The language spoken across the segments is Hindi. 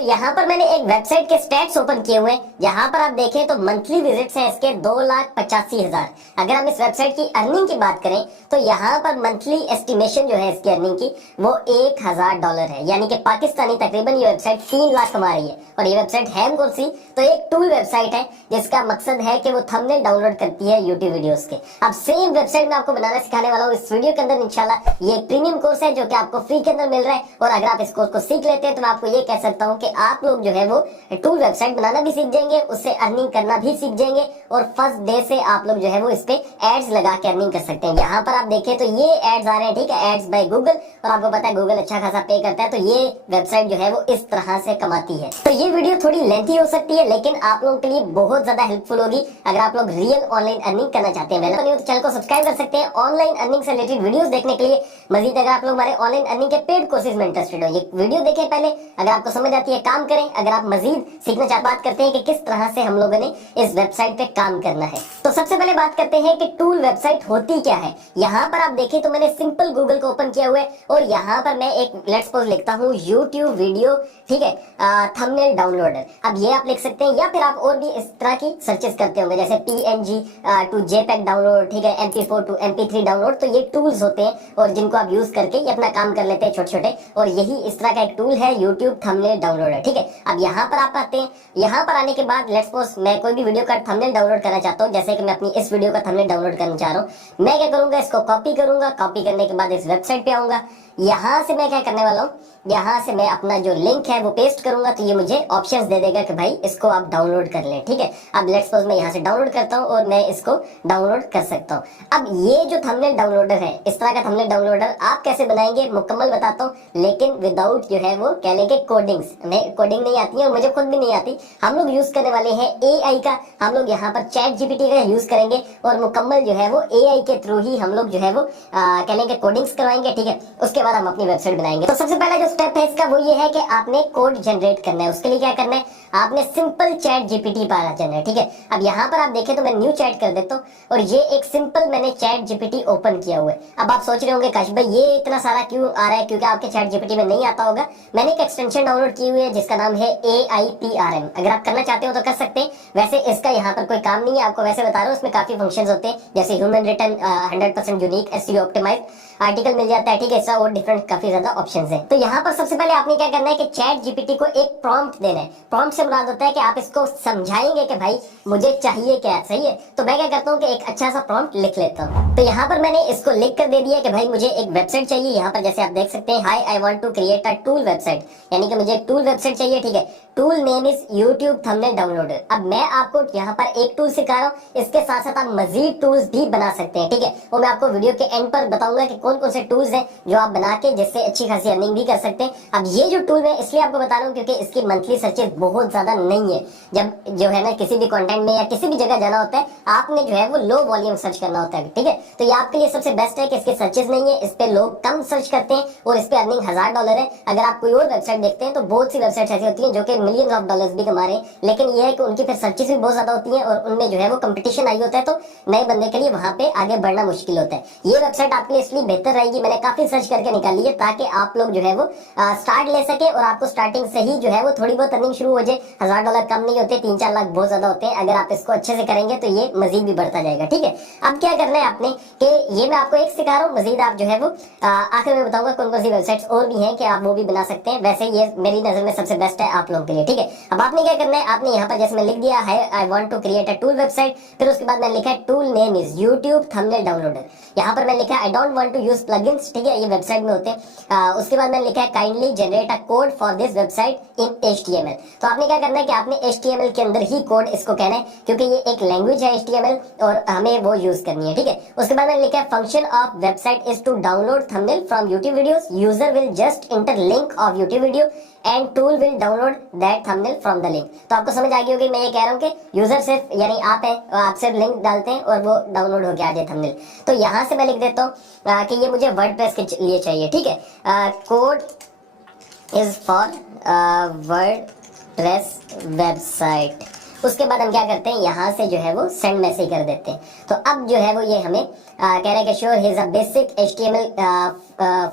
तो यहाँ पर मैंने एक वेबसाइट के स्टैट्स ओपन किए हुए हैं। यहाँ पर आप देखें तो मंथली विजिट्स हैं इसके 2,85,000। अगर हम इस वेबसाइट की अर्निंग की बात करें तो यहाँ पर मंथली एस्टिमेशन जो है इसकी अर्निंग की वो $1,000 है, यानी कि पाकिस्तानी तकरीबन ये वेबसाइट 3 लाख कमा रही है। और ये वेबसाइट है कौन सी? तो एक टूल वेबसाइट है जिसका मकसद है कि वो थंबनेल डाउनलोड करती है यूट्यूब वीडियोस के। अब सेम वेबसाइट में आपको बनाना सिखाने वाला हूँ इस वीडियो के अंदर इंशाल्लाह। ये एक प्रीमियम कोर्स है जो कि आपको फ्री के अंदर मिल रहा है, और अगर आप इस कोर्स को सीख लेते हैं तो मैं आपको ये कह सकता हूँ कि आप लोग जो है वो टूल वेबसाइट बनाना भी सीख जाएंगे, उससे अर्निंग करना भी सीख जाएंगे, और फर्स्ट डे से आप लोग जो है वो इस पे एड्स लगा के अर्निंग कर सकते हैं। यहाँ पर आप देखें तो ये एड्स आ रहे हैं, ठीक है, एड्स बाय गूगल, और आपको पता है गूगल अच्छा खासा पे करता है, तो ये वेबसाइट जो है वो इस तरह से कमाती है। तो ये वीडियो थोड़ी लेंथी हो सकती है लेकिन आप लोगों के लिए बहुत ज्यादा हेल्पफुल होगी अगर आप लोग रियल ऑनलाइन अर्निंग करना चाहते हैं। तो चैनल को सब्सक्राइब कर सकते हैं ऑनलाइन अर्निंग से रिलेटेड वीडियोस देखने के लिए। मजीद अगर आप लोग हमारे ऑनलाइन अर्निंग के पेड कोर्सेज में इंटरेस्टेड हो, ये वीडियो देखें पहले, अगर आपको समझ आती है काम करें। अगर आप मजीद सीखना चाहते बात करते हैं कि किस तरह से हम लोगों ने इस वेबसाइट पे काम करना है, तो सबसे पहले बात करते हैं कि टूल वेबसाइट होती क्या है। यहाँ पर आप देखें तो मैंने सिंपल गूगल को ओपन किया हुआ है, और यहाँ पर मैं एक लेट्स सपोज लिखता हूँ यूट्यूब वीडियो, ठीक है, थंबनेल डाउनलोडर। अब ये आप लिख सकते हैं, या फिर आप और भी इस तरह की सर्चेस करते होंगे जैसे PNG टू JPEG डाउनलोड, ठीक है, MP4 टू MP3 डाउनलोड। तो ये टूल्स होते हैं और जिनको आप यूज करके ये अपना काम कर लेते हैं छोटे छोटे, और यही इस तरह का एक टूल है यूट्यूब थंबनेल डाउनलोडर, ठीक है। अब यहाँ पर आप आते हैं, यहाँ पर आने के बाद लेट्स सपोज मैं कोई भी वीडियो का थंबनेल डाउनलोड करना चाहता हूँ, जैसे कि मैं अपनी इस वीडियो का थंबनेल डाउनलोड करना चाह रहा हूँ। मैं क्या करूंगा, इसको कॉपी करूंगा, कॉपी करने के बाद इस वेबसाइट पे आऊंगा। यहाँ से मैं क्या करने वाला हूँ, यहाँ से मैं अपना जो लिंक है वो पेस्ट करूंगा, तो ये मुझे ऑप्शंस दे देगा कि भाई इसको आप डाउनलोड कर लें, ठीक है। अब लेट्स सपोज मैं यहाँ से डाउनलोड करता हूँ और मैं इसको डाउनलोड कर सकता हूँ। अब ये जो थंबनेल डाउनलोडर है, इस तरह का थंबनेल डाउनलोडर आप कैसे बनाएंगे मुकम्मल बताता हूँ, लेकिन विदाउट जो है वो कह लें कि कोडिंग्स। हमें कोडिंग नहीं आती है और मुझे खुद भी नहीं आती। हम लोग यूज करने वाले हैं AI का, हम लोग यहाँ पर ChatGPT का यूज करेंगे, और मुकम्मल जो है वो AI के थ्रू ही हम लोग जो है वो कह लें कि कोडिंग्स करवाएंगे, ठीक है। उसके बाद हम अपनी वेबसाइट बनाएंगे। तो सबसे पहला जो स्टेप है इसका वो ये है कि आपने कोड जनरेट करना है। उसके लिए क्या करना है, आपने सिंपल ChatGPT पर आ जाना है, ठीक है। अब यहाँ पर आप देखें तो मैं न्यू चैट कर देता हूँ, और ये एक सिंपल मैंने ChatGPT ओपन किया हुआ है। अब आप सोच रहे होंगे काश भाई ये इतना सारा क्यों आ रहा है, क्योंकि आपके ChatGPT में नहीं आता होगा। मैंने एक एक्सटेंशन डाउनलोड की हुई है जिसका नाम है AIPRM। अगर आप करना चाहते हो तो कर सकते हैं, वैसे इसका यहाँ पर कोई काम नहीं है, आपको वैसे बता रहा हूँ। इसमें काफी फंक्शंस होते हैं, जैसे human return, 100% unique, SEO optimize article मिल जाता है, ठीक है। इसका और डिफरेंट काफी ज्यादा ऑप्शंस हैं। तो यहाँ पर सबसे पहले आपने क्या करना है कि ChatGPT को एक प्रॉम्प्ट देना है। प्रॉम्प्ट से मुराद होता है कि आप इसको समझाएंगे कि भाई मुझे चाहिए क्या, सही है। तो मैं क्या करता हूँ कि एक अच्छा सा प्रॉम्प्ट लिख लेता हूँ। तो यहाँ पर मैंने इसको लिख कर दे दिया कि भाई मुझे एक वेबसाइट चाहिए। यहाँ पर जैसे आप देख सकते हैं, hi I want to create a tool website, यानी कि मुझे एक टूल वेबसाइट चाहिए, ठीक है। Tool name is YouTube thumbnail downloader. अब मैं आपको यहाँ पर एक टूल सिखा रहा हूँ, इसके साथ साथ आप मजीद टूल्स भी बना सकते हैं, ठीक है। वो मैं आपको वीडियो के एंड पर बताऊंगा कि कौन कौन से टूल्स हैं जो आप बना के जिससे अच्छी खासी अर्निंग भी कर सकते हैं। अब ये जो टूल मैं इसलिए आपको बता रहा हूँ क्योंकि इसकी मंथली सर्चेज बहुत ज्यादा नहीं है। जब जो है ना किसी भी कंटेंट में या किसी भी जगह जाना होता है, आपने जो है वो लो वॉल्यूम सर्च करना होता है, ठीक है। तो ये आपके लिए सबसे बेस्ट है कि इसके सर्चेज नहीं है, इस पे लोग कम सर्च करते हैं, और इस पे अर्निंग $1,000 है। अगर आप कोई और वेबसाइट देखते हैं तो बहुत सी वेबसाइट ऐसी होती है जो कि मिलियंस ऑफ डॉलर्स भी कमा रहे हैं, लेकिन ये है कि उनकी फिर सर्चेस भी बहुत ज्यादा होती है, और उनमें जो है वो कंपटीशन आई होता है, तो नए बंदे के लिए वहां पे आगे बढ़ना मुश्किल होता है। ये वेबसाइट आपके लिए इसलिए बेहतर रहेगी, मैंने काफी सर्च करके निकाली है ताकि आप लोग जो है वो स्टार्ट ले सके, और आपको स्टार्टिंग से ही जो है वो थोड़ी बहुत अर्निंग शुरू हो जाए। $1,000 कम नहीं होते, 3-4 लाख बहुत ज्यादा होते हैं। अगर आप इसको अच्छे से करेंगे तो ये मजीद भी बढ़ता जाएगा, ठीक है। अब क्या करना है आपने कि ये मैं आपको एक सिखा रहा हूँ, मजीद आप जो है वो आखिर में बताऊंगा कौन कौन सी वेबसाइट्स और भी हैं कि आप वो भी बना सकते हैं। वैसे ये मेरी नजर में सबसे बेस्ट है आप लोगों के लिए, ठीक है। अब आपने क्या करना है, आपने यहाँ पर जैसे मैं लिख दिया है I want to create a tool website, फिर उसके बाद मैंने लिखा है tool name is YouTube thumbnail downloader. यहाँ पर मैं लिखा है I don't want to use plugins, ठीक है, ये वेबसाइट में होते हैं। उसके बाद मैंने लिखा है kindly generate a code for this website in HTML। तो आपने क्या करना है कि आपने HTML के अंदर ही कोड इसको कहना है, क्योंकि ये एक लैंग्वेज है HTML और हमें वो यूज करनी है, ठीक है। उसके बाद मैंने लिखा है function of website is to download thumbnail from YouTube videos, user will just enter link of YouTube video and tool will download that thumbnail from the link. तो आपको समझ आ गई होगी मैं ये कह रहा हूँ कि यूजर सिर्फ यानी आप है, आप सिर्फ लिंक डालते हैं और वो डाउनलोड होके आ जाए थंबनेल। तो यहाँ से मैं लिख देता हूँ कि ये मुझे वर्डप्रेस के लिए चाहिए, ठीक है। Code is for WordPress website. उसके बाद हम क्या करते हैं, यहाँ से जो है वो सेंड मैसेज कर देते हैं। तो अब जो है वो ये हमें कह रहा है कि sure here's a basic HTML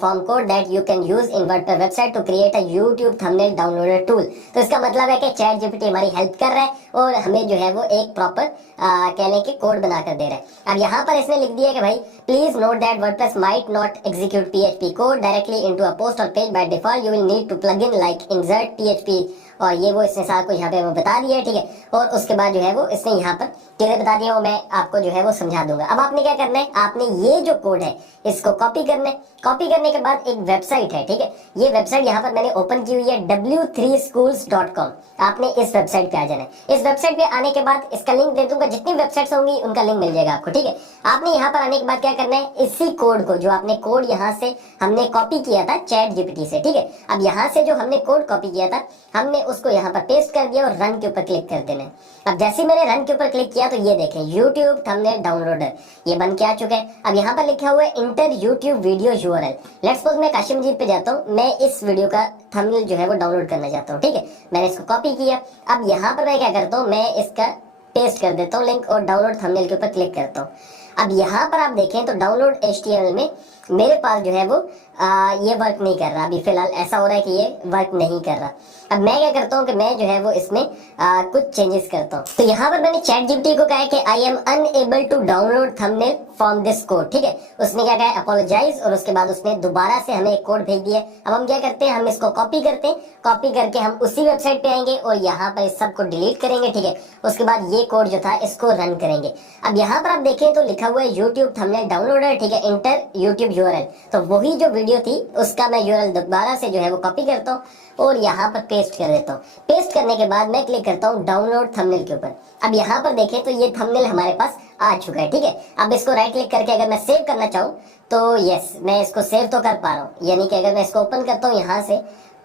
form code that you can use in WordPress website to create a YouTube thumbnail downloader tool. तो इसका मतलब है कि चैट जीपीटी हमारी हेल्प कर रहा है और हमें जो है वो एक प्रॉपर कहने के कोड बना कर दे रहा है। अब यहाँ पर इसने लिख दिया कि भाई please note that WordPress might not execute PHP code directly into a post और page by default, you will need to plug in like insert PHP, और ये वो इसने सारा कुछ यहाँ पे हमें बता दिया है, ठीक है। और उसके बाद जो है वो इसने यहाँ पर चीजें बता दी है, वो मैं आपको जो है वो समझा दूंगा। अब आपने क्या करना है, आपने ये जो कोड है इसको कॉपी करना है। कॉपी करने के बाद एक वेबसाइट है, ठीक है, ये वेबसाइट यहाँ पर मैंने ओपन की हुई है w3schools.com। आपने इस वेबसाइट पे आ जाना है। इस वेबसाइट पे आने के बाद इसका लिंक दे दूंगा, जितनी वेबसाइट्स होंगी उनका लिंक मिल जाएगा आपको, ठीक है। आपने यहाँ पर आने के बाद क्या करना है, इसी कोड को जो आपने कोड यहाँ से हमने कॉपी किया था चैट जीपीटी से, ठीक है, अब यहाँ से जो हमने कोड कॉपी किया था हमने उसको यहाँ पर पेस्ट कर दिया और रन के ऊपर क्लिक कर देना है। अब जैसे ही मैंने रन के ऊपर क्लिक किया तो ये देखें यूट्यूब थंबनेल डाउनलोडर ये बन के आ चुका है। अब यहाँ पर लिखा हुआ है inter YouTube video URL। Let's suppose मैं काशिम मजीद पे जाता हूँ, मैं इस वीडियो का थंबनेल जो है वो डाउनलोड करना चाहता हूँ, ठीक है, मैंने इसको कॉपी किया। अब यहाँ पर मैं क्या करता हूँ, मैं इसका पेस्ट कर देता हूँ लिंक और डाउनलोड थंबनेल के ऊपर क्लिक करता हूँ। अब यहाँ पर आप देखें तो डाउनलोड HTML में मेरे पास जो है वो ये वर्क नहीं कर रहा। अभी फिलहाल ऐसा हो रहा है कि ये वर्क नहीं कर रहा। अब मैं क्या करता हूँ कि मैं जो है वो इसमें कुछ चेंजेस करता हूँ। तो यहाँ पर मैंने चैट जीपीटी को कहा है कि I am unable to download thumbnail from this code, ठीक है। उसने क्या कहा, अपोलोजाइज, और उसके बाद उसने दोबारा से हमें एक कोड भेज दिया। अब हम क्या करते हैं, हम इसको कॉपी करते हैं, कॉपी करके हम उसी वेबसाइट पे आएंगे और यहाँ पर इस सब को डिलीट करेंगे, ठीक है। उसके बाद ये कोड जो था इसको रन करेंगे। अब यहाँ पर आप देखें तो लिखा हुआ है यूट्यूब थंबनेल डाउनलोडर, ठीक है, इंटर यूट्यूब URL। तो वही जो वीडियो थी उसका मैं URL दोबारा से जो है वो कॉपी करता हूँ और यहाँ पर पेस्ट कर देता हूँ। पेस्ट करने के बाद मैं क्लिक करता हूँ डाउनलोड थंबनेल के ऊपर। अब यहाँ पर देखें तो ये थंबनेल हमारे पास आ चुका है, ठीक है। अब इसको राइट क्लिक करके अगर मैं सेव करना चाहूँ तो यस मैं इसको सेव तो कर पा रहा हूँ, यानी कि अगर मैं इसको ओपन करता हूँ यहाँ से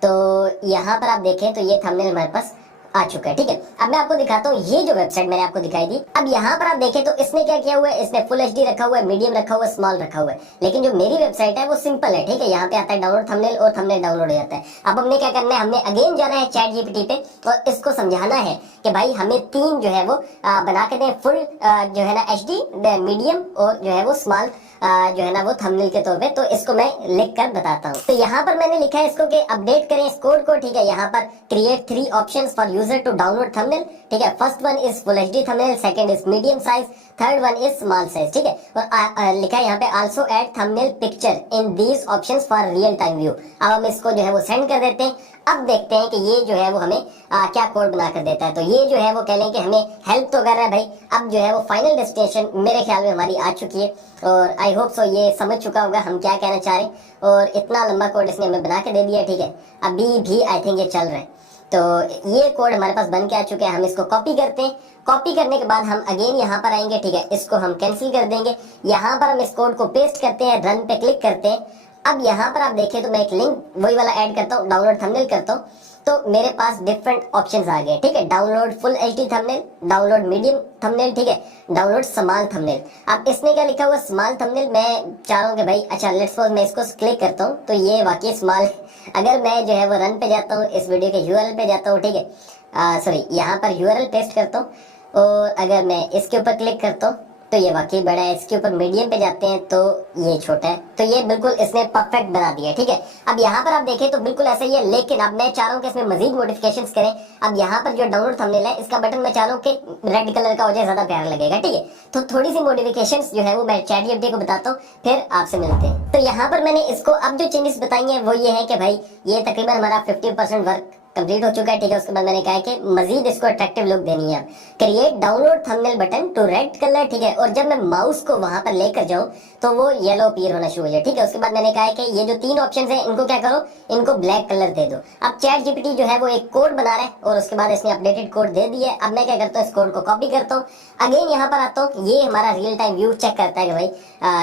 तो यहाँ पर आप देखें तो ये थंबनेल हमारे पास आ चुका है, ठीक है। अब मैं आपको दिखाता हूँ ये जो वेबसाइट मैंने आपको दिखाई थी। अब यहाँ पर आप देखें तो इसने क्या किया हुआ है, इसने फुल HD रखा हुआ है, मीडियम रखा हुआ है, स्मॉल रखा हुआ है। लेकिन जो मेरी वेबसाइट है वो सिंपल है, ठीक है। यहाँ पे आता है डाउनलोड थंबनेल और थंबनेल डाउनलोड हो जाता है। अब हमने क्या करना है, हमने अगेन जाना है चैट जीपीटी पे और इसको समझाना है कि भाई हमें तीन जो है वो बना के दें, फुल जो है ना HD, मीडियम और जो है वो स्मॉल जो है ना वो थंबनेल के तौर पे। तो इसको मैं लिख कर बताता हूँ। तो यहाँ पर मैंने लिखा है इसको कि अपडेट करें इस कोड को, ठीक है। यहाँ पर create 3 options for user to download thumbnail, ठीक है। First one is full HD thumbnail, second is medium size, third one is small size, ठीक है। और लिखा है यहाँ पे also add thumbnail picture in these options for real time view. अब हम इसको जो है वो सेंड कर देते हैं। अब देखते हैं कि ये जो है वो हमें क्या कोड बना कर देता है। तो ये जो है वो कह लें कि हमें हेल्प तो कर रहा है भाई। अब जो है वो फाइनल डेस्टिनेशन मेरे ख्याल में हमारी आ चुकी है और आई होप सो ये समझ चुका होगा हम क्या कहना चाह रहे हैं। और इतना लंबा कोड इसने हमें बना के दे दिया, ठीक है। अभी भी आई थिंक ये चल रहा है। तो ये कोड हमारे पास बन के आ चुके हैं। हम इसको कॉपी करते हैं, कॉपी करने के बाद हम अगेन यहाँ पर आएंगे, ठीक है। इसको हम कैंसिल कर देंगे। यहाँ पर हम इस कोड को पेस्ट करते हैं, रन पे क्लिक करते हैं। अब यहाँ पर आप देखें तो मैं एक लिंक वही वाला ऐड करता हूँ, डाउनलोड थंबनेल करता हूँ। तो मेरे पास डिफरेंट ऑप्शंस आ गए, ठीक है। Download full HD thumbnail, download medium thumbnail, ठीक है, डाउनलोड स्मॉल थंबनेल। अब इसने क्या लिखा हुआ स्मॉल थंबनेल, मैं चाह रहा हूँ कि भाई अच्छा लेट्स सपोज मैं इसको क्लिक करता हूँ तो ये वाकई स्मॉल। अगर मैं जो है वो रन पे जाता हूँ, इस वीडियो के URL पे जाता हूँ, ठीक है, सॉरी यहाँ पर URL पेस्ट करता हूँ और अगर मैं इसके ऊपर क्लिक करता हूँ तो ये वाकई बड़ा है। इसके ऊपर मीडियम पे जाते हैं तो ये छोटा है। तो ये बिल्कुल इसने परफेक्ट बना दिया, ठीक है। अब यहाँ पर आप देखें तो बिल्कुल ऐसा ही है, लेकिन अब मैं चाह रहा हूँ कि इसमें मजीद मॉडिफिकेशंस करें। अब यहाँ पर जो डाउनलोड थंबनेल है इसका बटन मैं चाह रहा हूँ कि रेड कलर का हो जाए, ज्यादा प्यारा लगेगा, ठीक है। तो थोड़ी सी मॉडिफिकेशंस जो है वो मैं चैट जीपीटी को बताता हूँ, फिर आपसे मिलते हैं। तो यहाँ पर मैंने इसको अब जो चेंजेस बताई हैं वो ये है कि भाई ये तकरीबन हमारा 50% वर्क कंप्लीट हो चुका है, ठीक है। उसके बाद मैंने कहा है कि मजीद इसको अट्रैक्टिव लुक देनी है। Create download thumbnail button to red colour, ठीक है। और जब मैं माउस को वहां पर लेकर जाऊं तो वो येलो अपीयर होना शुरू हो जाए, ठीक है। उसके बाद मैंने कहा है कि ये जो 3 ऑप्शंस हैं इनको क्या करो, इनको ब्लैक कलर दे दो। अब चैट जीपीटी जो है वो एक कोड बना रहा है और उसके बाद इसने अपडेटेड कोड दे दिया है। अब मैं क्या करता हूँ, इस कोड को कॉपी करता हूँ, अगेन यहाँ पर आता हूँ। ये हमारा रियल टाइम व्यू चेक करता है कि भाई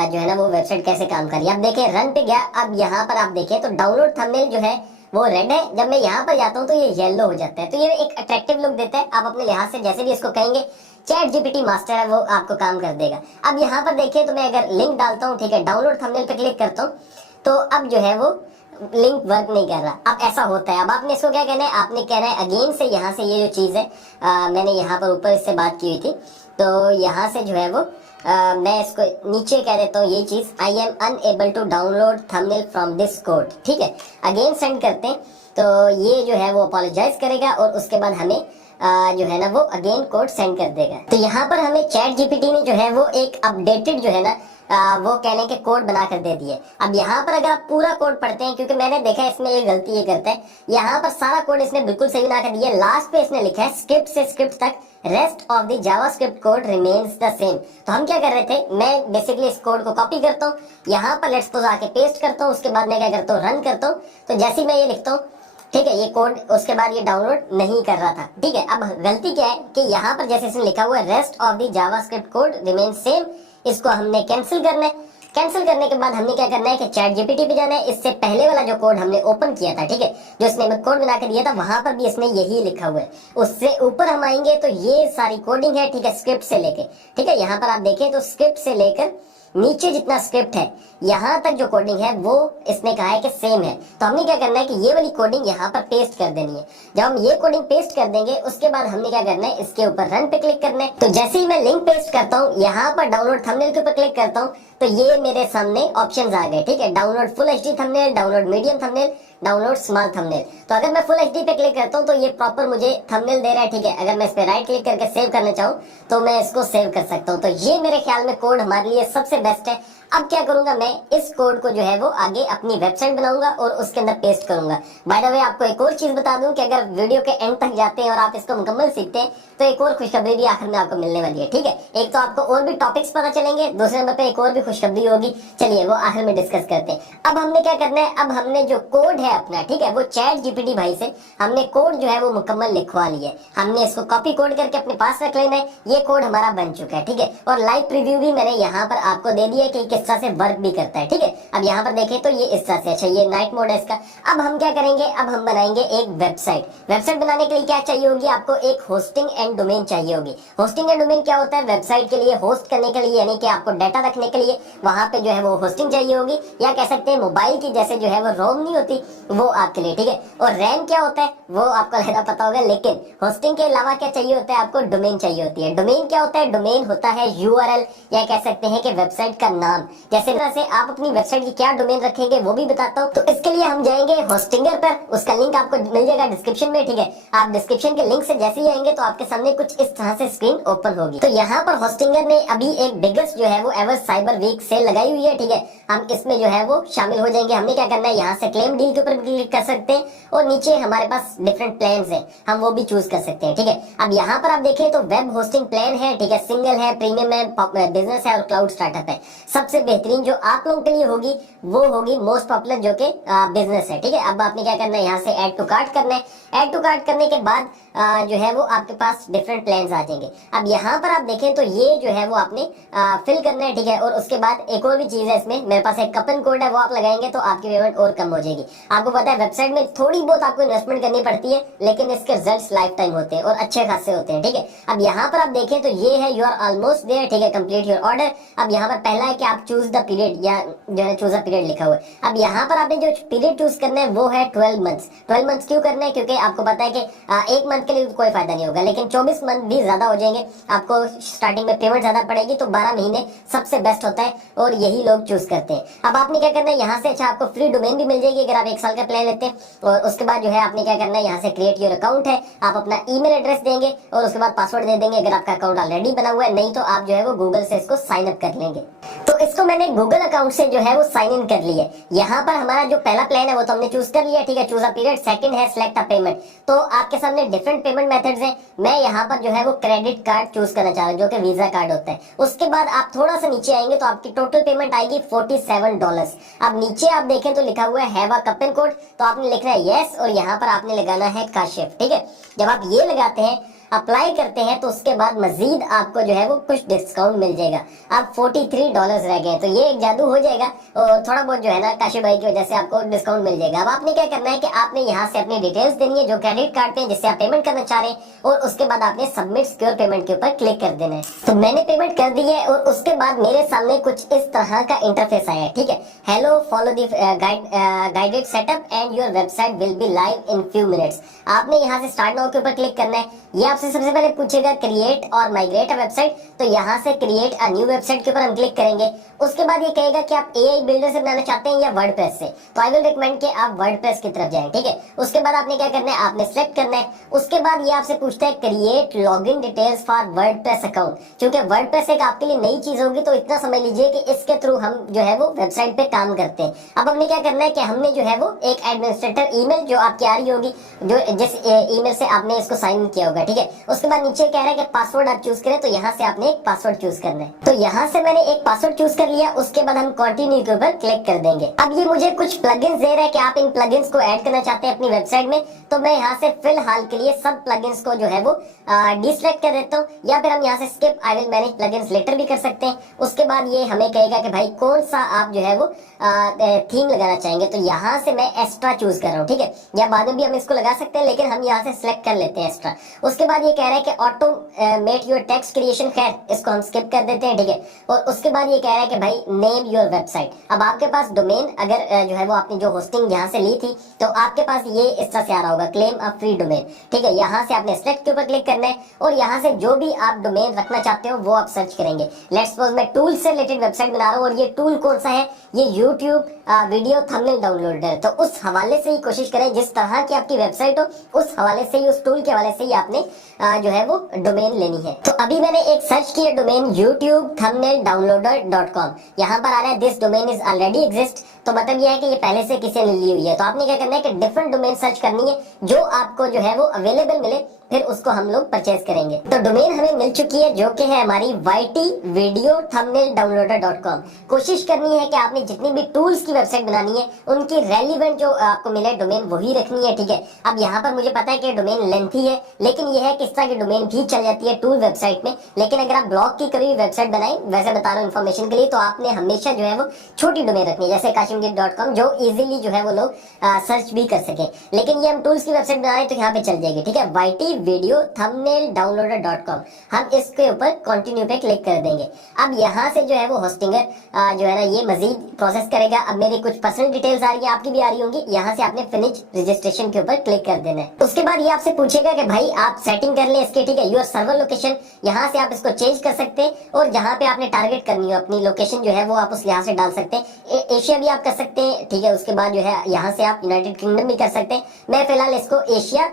जो है ना वो वेबसाइट कैसे काम कर रही है। अब देखें रन पे गया। अब यहाँ पर आप देखें तो डाउनलोड थंबनेल जो है वो रेड है, जब मैं यहाँ पर जाता हूँ तो ये येलो हो जाता है। तो ये एक अट्रैक्टिव लुक देता है। आप अपने लिहाज से जैसे भी इसको कहेंगे, चैट जीपीटी मास्टर है, वो आपको काम कर देगा। अब यहाँ पर देखिए तो मैं अगर लिंक डालता हूँ, ठीक है, डाउनलोड थंबनेल पे क्लिक करता हूँ तो अब जो है वो लिंक वर्क नहीं कर रहा। अब ऐसा होता है, अब आपने इसको क्या कहना है, आपने कहना है अगेन से यहाँ से ये जो चीज़ है मैंने यहाँ पर ऊपर इससे बात की हुई थी, तो यहाँ से जो है वो मैं इसको नीचे कह देता हूँ ये चीज़, I am unable to download thumbnail from this code. ठीक है, अगेन सेंड करते हैं तो ये जो है वो अपोलोजाइज करेगा और उसके बाद हमें जो है ना वो अगेन कोड सेंड कर देगा। तो यहाँ पर हमें चैट जीपीटी ने जो है वो एक अपडेटेड जो है ना वो कहने के कोड बना कर दे दिए। अब यहाँ पर अगर आप पूरा कोड पढ़ते हैं, क्योंकि मैंने देखा है इसमें ये गलती ये करता है, यहाँ पर सारा कोड इसने बिल्कुल सही बना कर दिया। लास्ट पे इसने लिखा है स्क्रिप्ट से स्क्रिप्ट तक rest of the JavaScript code remains the same. तो हम क्या कर रहे थे, मैं बेसिकली इस कोड को कॉपी करता हूँ, यहाँ पर लेट्स सपोज आके पेस्ट करता हूँ, उसके बाद मैं क्या करता हूँ रन करता हूँ। तो जैसे ही मैं ये लिखता हूँ, ठीक है, ये कोड उसके बाद ये डाउनलोड नहीं कर रहा था। ठीक है, अब गलती क्या है कि यहाँ पर जैसे इसमें लिखा हुआ है rest of the JavaScript code remain same, इसको हमने कैंसिल करना है। कैंसिल करने के बाद हमने क्या करना है कि चैट जीपीटी पे जाना है। इससे पहले वाला जो कोड हमने ओपन किया था, ठीक है, जो इसने हमें कोड बना के दिया था, वहां पर भी इसने यही लिखा हुआ है। उससे ऊपर हम आएंगे तो ये सारी कोडिंग है, ठीक है, स्क्रिप्ट से लेके, ठीक है, यहाँ पर आप देखें तो स्क्रिप्ट से लेकर नीचे जितना स्क्रिप्ट है यहाँ तक जो कोडिंग है वो इसने कहा है कि सेम है। तो हमने क्या करना है कि ये वाली कोडिंग यहाँ पर पेस्ट कर देनी है। जब हम ये कोडिंग पेस्ट कर देंगे उसके बाद हमने क्या करना है, इसके ऊपर रन पे क्लिक करना है। तो जैसे ही मैं लिंक पेस्ट करता हूँ, यहाँ पर डाउनलोड थंबनेल के ऊपर क्लिक करता हूँ, तो ये मेरे सामने ऑप्शंस आ गए। ठीक है, download full HD thumbnail, download medium thumbnail, download small thumbnail. तो अगर मैं फुल एचडी पे क्लिक करता हूँ तो ये प्रॉपर मुझे थंबनेल दे रहा है। ठीक है, अगर मैं इस पे राइट क्लिक करके सेव करना चाहूँ तो मैं इसको सेव कर सकता हूँ। तो ये मेरे ख्याल में कोड हमारे लिए सबसे बेस्ट है। अब क्या करूंगा, मैं इस कोड को जो है वो आगे अपनी वेबसाइट बनाऊंगा और उसके अंदर पेस्ट करूंगा। बाय द वे आपको एक और चीज बता दूं कि अगर वीडियो के एंड तक जाते हैं और आप इसको मुकम्मल सीखते हैं तो एक और खुशखबरी भी आखिर में आपको मिलने वाली है। ठीक है, एक तो आपको और भी टॉपिक्स पता चलेंगे, दूसरे नंबर पे एक और भी खुशखबरी होगी। चलिए वो आखिर में डिस्कस करते हैं। अब हमने क्या करना है, अब हमने जो कोड है अपना, ठीक है, वो चैट जीपीटी भाई से हमने कोड जो है वो मुकम्मल लिखवा लिया है। हमने इसको कॉपी कोड करके अपने पास रख लेना है। ये कोड हमारा बन चुका है। ठीक है, और लाइव प्रीव्यू भी मैंने यहाँ पर आपको दे दिया है कि किस तरह से वर्क भी करता है। ठीक है, अब यहाँ पर देखें तो ये इस तरह से, अच्छा ये नाइट मोड है इसका। अब हम क्या करेंगे, अब हम बनाएंगे एक वेबसाइट। वेबसाइट बनाने के लिए क्या चाहिए होगी, आपको एक होस्टिंग एंड डोमेन चाहिए होगी। होस्टिंग एंड डोमेन क्या होता है, वेबसाइट के लिए होस्ट करने के लिए, यानी कि आपको डाटा रखने के लिए वहां पे जो है वो होस्टिंग चाहिए होगी, या कह सकते हैं मोबाइल की जैसे जो है वो रोम नहीं होती वो आपके लिए। ठीक है, और रैम क्या होता है वो आपको लगा पता होगा, लेकिन होस्टिंग के अलावा क्या चाहिए होता है, आपको डोमेन चाहिए होती है। डोमेन क्या होता है, डोमेन होता है यूआरएल, या कह सकते हैं कि वेबसाइट का नाम। जैसे तरह से आप अपनी वेबसाइट की क्या डोमेन रखेंगे वो भी बताता हूँ। तो इसके लिए हम जाएंगे होस्टिंगर पर, उसका लिंक आपको मिल जाएगा डिस्क्रिप्शन में। ठीक है, आप डिस्क्रिप्शन के लिंक से जैसे ही आएंगे तो आपके सामने कुछ इस तरह से स्क्रीन ओपन होगी। तो यहाँ पर होस्टिंगर ने अभी एक बिगेस्ट जो है वो एवर साइबर वीक सेल लगाई हुई है। ठीक है, हम इसमें जो है वो शामिल हो जाएंगे। हमने क्या करना है, यहाँ से क्लेम डील के ऊपर क्लिक कर सकते हैं और नीचे हमारे पास डिफरेंट प्लान है, हम वो भी चूज कर सकते हैं। ठीक है, अब यहाँ पर आप देखें तो वेब होस्टिंग प्लान है, ठीक है, सिंगल है, प्रीमियम है, बिजनेस है और क्लाउड स्टार्टअप है। सबसे बेहतरीन जो आप लोगों के लिए होगी वो होगी मोस्ट पॉपुलर, जो कि बिजनेस है। ठीक है, अब आपने क्या करना है, यहाँ से ऐड टू कार्ट करना है। ऐड टू कार्ट करने के बाद जो है वो आपके पास डिफरेंट प्लान्स आ जाएंगे। अब यहाँ पर आप देखें तो ये जो है वो आपने फिल करना है। ठीक है, और उसके बाद एक और भी चीज है इसमें, मेरे पास एक कपन कोड है, वो आप लगाएंगे तो आपकी पेमेंट और कम हो जाएगी। आपको पता है वेबसाइट में थोड़ी बहुत आपको इन्वेस्टमेंट करनी पड़ती है, लेकिन इसके रिजल्ट्स लाइफ टाइम होते हैं और अच्छे खासे होते हैं। ठीक है, अब यहाँ पर आप देखें तो ये है यू आर ऑलमोस्ट देयर। ठीक है, कंप्लीट योर ऑर्डर। अब यहाँ पर पहला है कि आप चूज द पीरियड, या जो है चूज द पीरियड लिखा हुआ है। अब यहाँ पर आपने जो पीरियड चूज करना है वो है 12 मंथ्स। 12 मंथ्स क्यों करना है, क्योंकि आपको पता है कि एक मंथ के लिए कोई फायदा नहीं होगा, लेकिन 24 मंथ भी ज्यादा हो जाएंगे, आपको स्टार्टिंग में पेमेंट ज्यादा पड़ेगी। तो 12 महीने सबसे बेस्ट होता है और यही लोग चूज करते हैं। अब आपने क्या करना है, यहाँ से अच्छा आपको फ्री डोमेन भी मिल जाएगी अगर आप 1 साल का प्लान लेते हैं। और उसके बाद जो है आपने क्या करना है, यहाँ से क्रिएट योर अकाउंट है, आप अपना ईमेल एड्रेस देंगे और उसके बाद पासवर्ड दे देंगे अगर आपका अकाउंट ऑलरेडी बना हुआ है, नहीं तो आप जो है वो गूगल से इसको साइन अप कर लेंगे। तो इसको मैंने गूगल अकाउंट से जो है वो साइन इन कर लिया। यहाँ पर हमारा जो पहला प्लान है वो तो हमने चूज कर लिया। ठीक है, चूज अ पीरियड। सेकंड है सिलेक्ट अ पेमेंट। तो आपके सामने डिफरेंट पेमेंट मेथड्स हैं। मैं यहाँ पर जो है वो क्रेडिट कार्ड चूज करना चाह रहा हूँ, जो कि वीजा कार्ड होता है। उसके बाद आप थोड़ा सा नीचे आएंगे तो आपकी टोटल पेमेंट आएगी $47। अब नीचे आप देखें तो लिखा हुआ है हैव अ कूपन कोड, तो आपने लिखना है यस और यहाँ पर आपने लगाना है काशिफ। ठीक है, जब आप ये लगाते हैं अप्लाई करते हैं तो उसके बाद मजीद आपको जो है वो कुछ डिस्काउंट मिल जाएगा। अब $43 रह गए, तो ये एक जादू हो जाएगा और थोड़ा बहुत जो है ना काशी भाई की वजह से आपको डिस्काउंट मिल जाएगा। अब आपने क्या करना है कि आपने यहाँ से अपनी डिटेल्स देनी है, जो क्रेडिट कार्ड पे जिससे आप पेमेंट करना चाह रहे हैं, और उसके बाद आपने सबमिट सिक्योर पेमेंट के ऊपर क्लिक कर देना है। तो मैंने पेमेंट कर दी है और उसके बाद मेरे सामने कुछ इस तरह का इंटरफेस आया है, ठीक है। Hello, follow the guided setup and your website will be live in few minutes. आपने यहाँ से स्टार्ट नाउ के ऊपर क्लिक करना है। ये आपसे सबसे पहले पूछेगा क्रिएट और माइग्रेट अ वेबसाइट, तो यहाँ से क्रिएट अ न्यू वेबसाइट के ऊपर हम क्लिक करेंगे। उसके बाद ये कहेगा कि आप एआई बिल्डर से बनाना चाहते हैं या वर्डप्रेस से, तो आई विल रिकमेंड कि आप वर्डप्रेस की तरफ जाएं, ठीक है। उसके बाद आपने क्या करना है, आपने सेलेक्ट करना है। उसके बाद ये आपसे पूछता है create login details for WordPress account. क्योंकि वर्डप्रेस एक आपके लिए नई चीज होगी, तो इतना समझ लीजिए कि इसके थ्रू हम जो है वो वेबसाइट पे काम करते हैं। अब हमने क्या करना है कि हमने जो है वो एक एडमिनिस्ट्रेटर ईमेल जो आपकी आ रही होगी, जो जिस ईमेल से आपने इसको साइन किया होगा, ठीक है। उसके बाद नीचे कह रहा है कि पासवर्ड आप चूज करें, तो यहाँ से आपने एक पासवर्ड चूज करना है। तो यहाँ से मैंने एक पासवर्ड चूज कर लिया। उसके बाद हम कंटिन्यू के ऊपर क्लिक कर देंगे। अब ये मुझे कुछ प्लगइन्स दे रहा है कि आप इन प्लगइन्स को ऐड करना चाहते हैं अपनी वेबसाइट में, तो मैं यहाँ से फिलहाल के लिए सब प्लगइन्स को जो है वो डिसलेक्ट कर देता हूँ, या फिर हम यहाँ से skip I will manage plugins later भी कर सकते हैं। उसके बाद ये हमें कहेगा कि भाई कौन सा आप जो है वो थीम लगाना चाहेंगे, तो यहाँ से मैं एक्स्ट्रा चूज कर रहा हूँ, ठीक है। या बाद में भी हम इसको लगा सकते हैं, लेकिन हम यहाँ से सिलेक्ट कर लेते हैं एक्स्ट्रा। उसके बाद ये कह रहा है कि automate your text creation, खैर इसको हम स्किप कर देते हैं, ठीक है। और उसके बाद ये कह रहा है कि भाई नेम योर वेबसाइट। अब आपके पास डोमेन अगर जो है वो आपने जो होस्टिंग यहाँ से ली थी, तो आपके पास ये इस तरह से आ रहा होगा, क्लेम अ फ्री डोमेन, ठीक है। यहाँ से आपने सिलेक्ट के ऊपर क्लिक करना है और यहाँ से जो भी आप डोमेन रखना चाहते हो वो आप सर्च करेंगे। लेट्स सपोज मैं टूल से रिलेटेड वेबसाइट बना रहा हूँ, और ये टूल कौन सा है, ये यूट्यूब वीडियो थंबनेल डाउनलोडर। तो उस हवाले से ही कोशिश करें, जिस तरह की आपकी वेबसाइट हो उस हवाले से ही, उस टूल के हवाले से ही आपने जो है वो डोमेन लेनी है। तो अभी मैंने एक सर्च किया डोमेन YouTube thumbnail downloader.com। यहाँ पर आ रहा है this domain is already exist, तो मतलब ये है कि ये पहले से किसी ने ली हुई है। तो आपने क्या करना है कि डिफरेंट डोमेन सर्च करनी है, जो आपको जो है वो अवेलेबल मिले, फिर उसको हम लोग परचेज करेंगे। तो डोमेन हमें मिल चुकी है, जो कि है हमारी ytvideothumbnaildownloader.com। कोशिश करनी है कि आपने जितनी भी टूल्स की वेबसाइट बनानी है उनकी रेलिवेंट जो आपको मिले डोमेन वही रखनी है, ठीक है। अब यहाँ पर मुझे पता है कि डोमेन लेंथी है, लेकिन यह है कि इस तरह की डोमेन भी चल जाती है टूल वेबसाइट में। लेकिन अगर आप ब्लॉग की कभी वेबसाइट बनाए, वैसे बता रहा हूँ इन्फॉर्मेशन के लिए, तो आपने हमेशा जो है वो छोटी डोमेन रखनी है, जैसे kashimgit.com, जो इजीली जो है वो लोग सर्च भी कर सके। लेकिन ये हम टूल्स की वेबसाइट बना रहे हैं तो यहाँ पे चल जाएगी, ठीक है। ytvideothumbnaildownloader.com, हम इसके ऊपर कंटिन्यू पे क्लिक कर देंगे। अब यहाँ से जो है वो होस्टिंगर जो है ना ये मजीद प्रोसेस करेगा। अब मेरी कुछ पर्सनल डिटेल्स आ रही है, आपकी भी आ रही होंगी। यहाँ से आपने फिनिश रजिस्ट्रेशन के ऊपर क्लिक कर देना है। उसके बाद ये आपसे पूछेगा कि भाई आप सेटिंग कर लें इसके, ठीक है। योर सर्वर लोकेशन, यहाँ से आप इसको चेंज कर सकते हैं, और जहाँ पे आपने टारगेट करनी हो अपनी लोकेशन जो है वो आप उस लिहाज से डाल सकते हैं। एशिया भी आप कर सकते हैं, ठीक है। उसके बाद जो है यहाँ से आप यूनाइटेड किंगडम भी कर सकते हैं। मैं फिलहाल इसको एशिया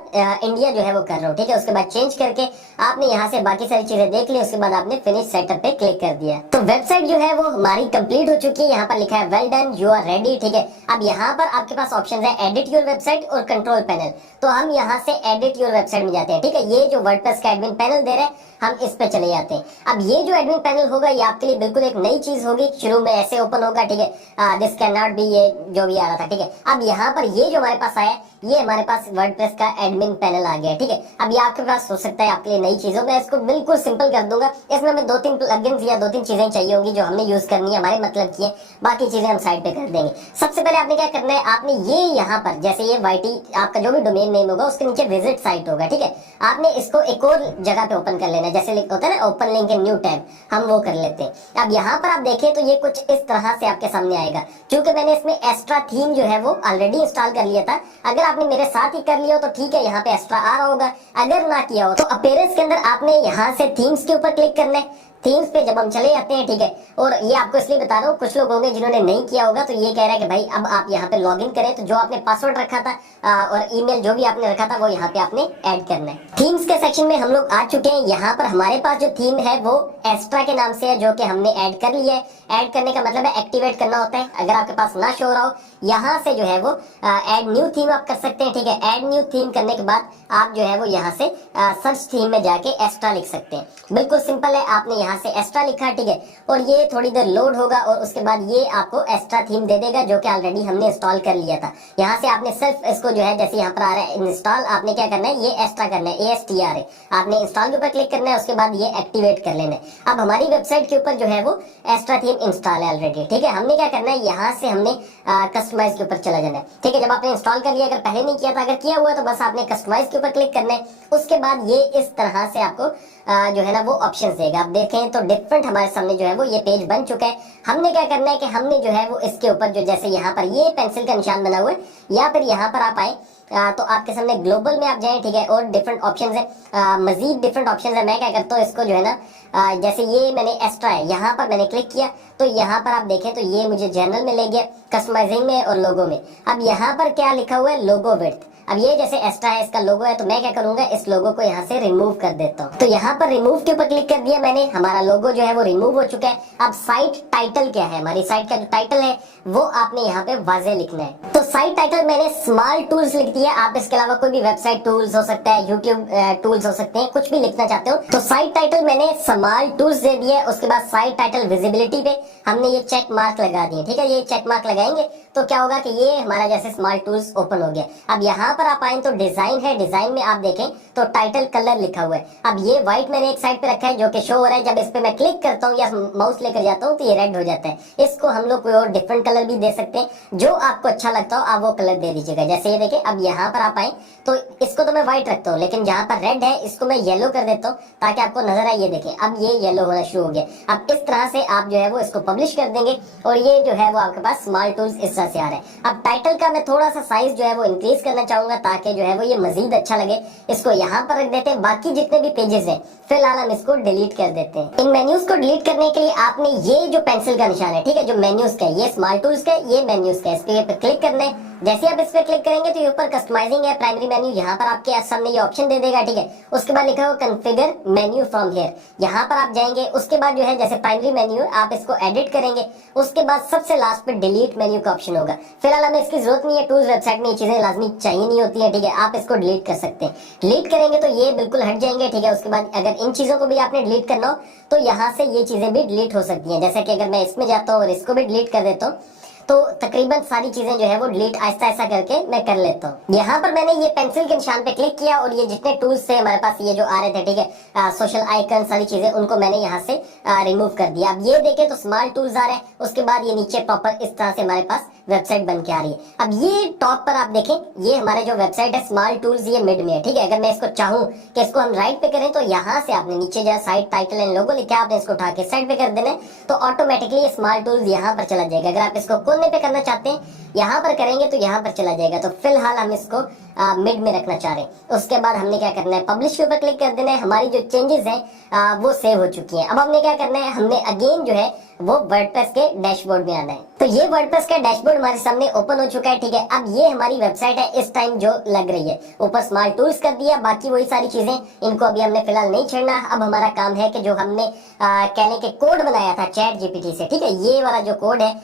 इंडिया जो है वो कर रहा हूँ, ठीक है। उसके बाद चेंज करके आपने यहाँ से बाकी सारी चीजें देख ली। उसके बाद आपने फिनिश सेटअप पे क्लिक कर दिया, तो वेबसाइट जो है वो हमारी कंप्लीट हो चुकी है। यहाँ पर लिखा है well done, you are ready, ठीक है। अब यहाँ पर आपके पास ऑप्शन है एडिट योर वेबसाइट और कंट्रोल पैनल, तो हम यहाँ से एडिट योर वेबसाइट में जाते हैं, ठीक है। ये जो वर्डप्रेस का एडमिन पैनल दे रहे हैं, हम इस पे चले जाते हैं। अब ये जो एडमिन पैनल होगा ये आपके लिए बिल्कुल एक नई चीज होगी, शुरू में ऐसे ओपन होगा, ठीक है। दिस कैन नॉट बी, ये जो भी आ रहा था, ठीक है। अब यहाँ पर ये जो हमारे पास आया, ये हमारे पास वर्डप्रेस का एडमिन पैनल आ गया, ठीक है। अब ये आपके पास हो सकता है आपके लिए नई चीज हो, मैं इसको बिल्कुल सिंपल कर दूंगा। इसमें हमें 2-3 प्लगइन्स या 2-3 चीजें चाहिए होंगी जो हमने यूज करनी है, हमारे मतलब की है। बाकी चीजें हम साइड पे कर देंगे। सबसे पहले आपने क्या करना है, आपने ये यहाँ पर जैसे ये YT आपका जो भी डोमेन नेम होगा उसके नीचे विजिट साइट होगा, ठीक है। आपने इसको एक और जगह पे ओपन कर लेना है, जैसे होता है ना open link in new tab, हम वो कर लेते हैं। अब यहाँ पर आप देखें तो ये कुछ इस तरह से आपके सामने आएगा, क्योंकि मैंने इसमें एक्स्ट्रा थीम जो है वो ऑलरेडी इंस्टॉल कर लिया था। अगर आपने मेरे साथ ही कर लिया हो तो ठीक है, यहाँ पे एक्स्ट्रा आ रहा होगा। अगर ना किया हो तो अपीयरेंस के अंदर आपने यहाँ से थीम्स के ऊपर क्लिक करना है। थीम्स पे जब हम चले जाते हैं, ठीक है। और ये आपको इसलिए बता रहा हूँ, कुछ लोग होंगे जिन्होंने नहीं किया होगा, तो ये कह रहा है कि भाई अब आप यहाँ पे लॉगिन करें, तो जो आपने पासवर्ड रखा था और ईमेल जो भी आपने रखा था वो यहाँ पे आपने ऐड करना है। थीम्स के सेक्शन में हम लोग आ चुके हैं। यहाँ पर हमारे पास जो थीम है वो एक्स्ट्रा के नाम से है, जो कि हमने ऐड कर लिया है। ऐड करने का मतलब है एक्टिवेट करना होता है। अगर आपके पास ना शो हो रहा हो, यहाँ से जो है वो ऐड न्यू थीम आप कर सकते हैं, ठीक है। ऐड न्यू थीम करने के बाद आप जो है वो यहाँ से सर्च थीम में जाके एक्स्ट्रा लिख सकते हैं। बिल्कुल सिंपल है, आपने यहाँ यहाँ से एक्स्ट्रा लिखा, ठीक है, और ये थोड़ी देर लोड होगा और उसके बाद ये आपको एक्स्ट्रा थीम दे देगा जो कि ऑलरेडी हमने इंस्टॉल कर लिया था। यहाँ से आपने सिर्फ इसको जो है जैसे यहाँ पर आ रहा है इंस्टॉल, आपने क्या करना है, ये एक्स्ट्रा करना है, ASTR है, आपने इंस्टॉल के ऊपर क्लिक करना है, उसके बाद ये एक्टिवेट कर लेना है। अब हमारी वेबसाइट के ऊपर जो है वो एक्स्ट्रा थीम इंस्टॉल है ऑलरेडी, ठीक है। हमने क्या करना है, यहाँ से हमने कस्टमाइज के ऊपर चला जाना है, ठीक है। जब आपने इंस्टॉल कर लिया, अगर पहले नहीं किया था, अगर किया हुआ तो बस आपने कस्टमाइज के ऊपर क्लिक करना है। उसके बाद ये इस तरह से आपको जो है ना वो ऑप्शंस देगा। आप देखें तो डिफरेंट हमारे सामने जो है वो ये पेज बन चुका है। हमने क्या करना है कि हमने जो है वो इसके ऊपर जो जैसे यहाँ पर ये पेंसिल का निशान बना हुआ है, या फिर यहाँ पर आप आए तो आपके सामने ग्लोबल में आप जाएं, ठीक है, और डिफरेंट ऑप्शंस है, मजीद डिफरेंट ऑप्शंस है। मैं क्या करता हूँ, इसको जो है ना जैसे ये मैंने एक्स्ट्रा है, यहाँ पर मैंने क्लिक किया तो यहाँ पर आप देखें तो ये मुझे जर्नल में ले गया, कस्टमाइजिंग में और लोगो में। अब यहाँ पर क्या लिखा हुआ है, लोगो विड्थ। अब ये जैसे एक्स्ट्रा है, इसका लोगो है, तो मैं क्या करूंगा, इस लोगो को यहाँ से रिमूव कर देता हूँ। तो यहाँ पर रिमूव के ऊपर क्लिक कर दिया मैंने, हमारा लोगो जो है वो रिमूव हो चुका है। अब साइट टाइटल क्या है, हमारी साइट का जो टाइटल है वो आपने यहाँ पे वाजे लिखना है। तो साइट टाइटल मैंने स्मॉल टूल्स लिख दिया। आप इसके अलावा कोई भी वेबसाइट टूल्स हो सकता है, यूट्यूब टूल्स हो सकते हैं, कुछ भी लिखना चाहते हो तो साइट टाइटल मैंने स्मॉल टूल्स दे दिया। उसके बाद साइट टाइटल विजिबिलिटी पे हमने ये चेक मार्क लगा दिए, ठीक है। ये चेक मार्क लगाएंगे तो क्या होगा कि ये हमारा जैसे स्मॉल टूल्स ओपन हो गया। अब यहाँ पर आप आए तो डिजाइन है, डिजाइन में आप देखें तो टाइटल कलर लिखा हुआ है। अब ये व्हाइट मैंने एक साइड पे रखा है जो कि शो हो रहा है। जब इस पे मैं क्लिक करता हूँ या माउस लेकर जाता हूँ तो ये रेड हो जाता है। इसको हम लोग कोई और डिफरेंट कलर भी दे सकते हैं, जो आपको अच्छा लगता हो आप वो कलर दे दीजिएगा। जैसे ये देखें, अब यहाँ पर आप आए तो इसको तो मैं व्हाइट रखता हूँ, लेकिन जहाँ पर रेड है इसको मैं येलो कर देता हूँ ताकि आपको नजर आए। ये देखें, अब ये येलो होना शुरू हो गया। अब इस तरह से आप जो है वो इसको पब्लिश कर देंगे और ये जो है वो आपके पास स्मॉल टूल्स इस तरह से आ रहा है। अब टाइटल का मैं थोड़ा सा साइज जो है वो इंक्रीज करना चाहूंगा ताकि जो है वो ये मजीद अच्छा लगे। इसको यहाँ पर रख देते हैं। बाकी जितने भी पेजेस हैं फिलहाल हम इसको डिलीट कर देते हैं। इन मेन्यूज को डिलीट करने के लिए आपने ये जो पेंसिल का निशान है, ठीक है, जो मेन्यूज का है, ये स्मॉल टूल्स का है, ये मेन्यूज का है, इस पे क्लिक करना है। जैसे आप इस पे क्लिक करेंगे तो ये ऊपर कस्टमाइजिंग है, प्राइमरी मेन्यू, यहाँ पर आपके सामने ये ऑप्शन दे देगा, ठीक है। उसके बाद लिखा होगा कॉन्फ़िगर मेन्यू फ्रॉम हियर, यहाँ पर आप जाएंगे। उसके बाद जो है जैसे प्राइमरी मेन्यू आप इसको एडिट करेंगे। उसके बाद सबसे लास्ट पे डिलीट मेन्यू का ऑप्शन होगा। फिलहाल हमें इसकी जरूरत नहीं है, टूल्स वेबसाइट में ये चीजें लाजमी चाहिए नहीं होती है, ठीक है। आप इसको डिलीट कर सकते हैं। डिलीट करेंगे तो ये बिल्कुल हट जाएंगे, ठीक है। उसके बाद अगर इन चीजों को भी आपने डिलीट करना हो तो यहाँ से ये चीजें भी डिलीट हो सकती हैं। जैसे कि अगर मैं इसमें जाता हूँ और इसको भी डिलीट कर देता हूँ तो तकरीबन सारी चीजें जो है वो डिलीट आहिस्ता आहिस्ता करके मैं कर लेता हूँ। यहाँ पर मैंने ये पेंसिल के निशान पे क्लिक किया और ये जितने टूल्स थे हमारे पास ये जो आ रहे थे, ठीक है, सोशल आइकन सारी चीजें, उनको मैंने यहाँ से रिमूव कर दिया। अब ये देखें तो स्मॉल टूल्स आ रहे हैं। उसके बाद ये नीचे प्रॉपर इस तरह से हमारे पास वेबसाइट बन के आ रही है। अब ये टॉप पर आप देखें, ये हमारे जो वेबसाइट है स्मॉल टूल्स, ये मिड में है, ठीक है। अगर मैं इसको चाहूँ कि इसको हम राइट पे करें तो यहाँ से आपने नीचे जो साइट टाइटल एंड लोगो लिखा है आपने इसको उठा के साइड पे कर देना है तो ऑटोमेटिकली ये स्मॉल टूल्स यहाँ पर चला जाएगा। अगर आप इसको कोने पे करना चाहते हैं यहाँ पर करेंगे तो यहाँ पर चला जाएगा। तो फिलहाल हम इसको मिड में रखना चाह रहे हैं। उसके बाद हमने क्या करना है, पब्लिश के ऊपर क्लिक कर देना है। हमारी जो चेंजेस हैं वो सेव हो चुकी हैं। अब हमने क्या करना है, हमने अगेन जो है वो वर्डप्रेस के डैशबोर्ड में आना है। तो ये वर्डप्रेस का डैशबोर्ड हमारे सामने ओपन हो चुका है, ठीक है। अब ये हमारी वेबसाइट है इस टाइम जो लग रही है। ऊपर स्मॉल टूल्स कर दिया, बाकी वही सारी चीजें, इनको अभी हमने फिलहाल नहीं छेड़ना। अब हमारा काम है कि जो हमने कहने के कोड बनाया था चैट जीपीटी से, ठीक है, ये वाला जो कोड है,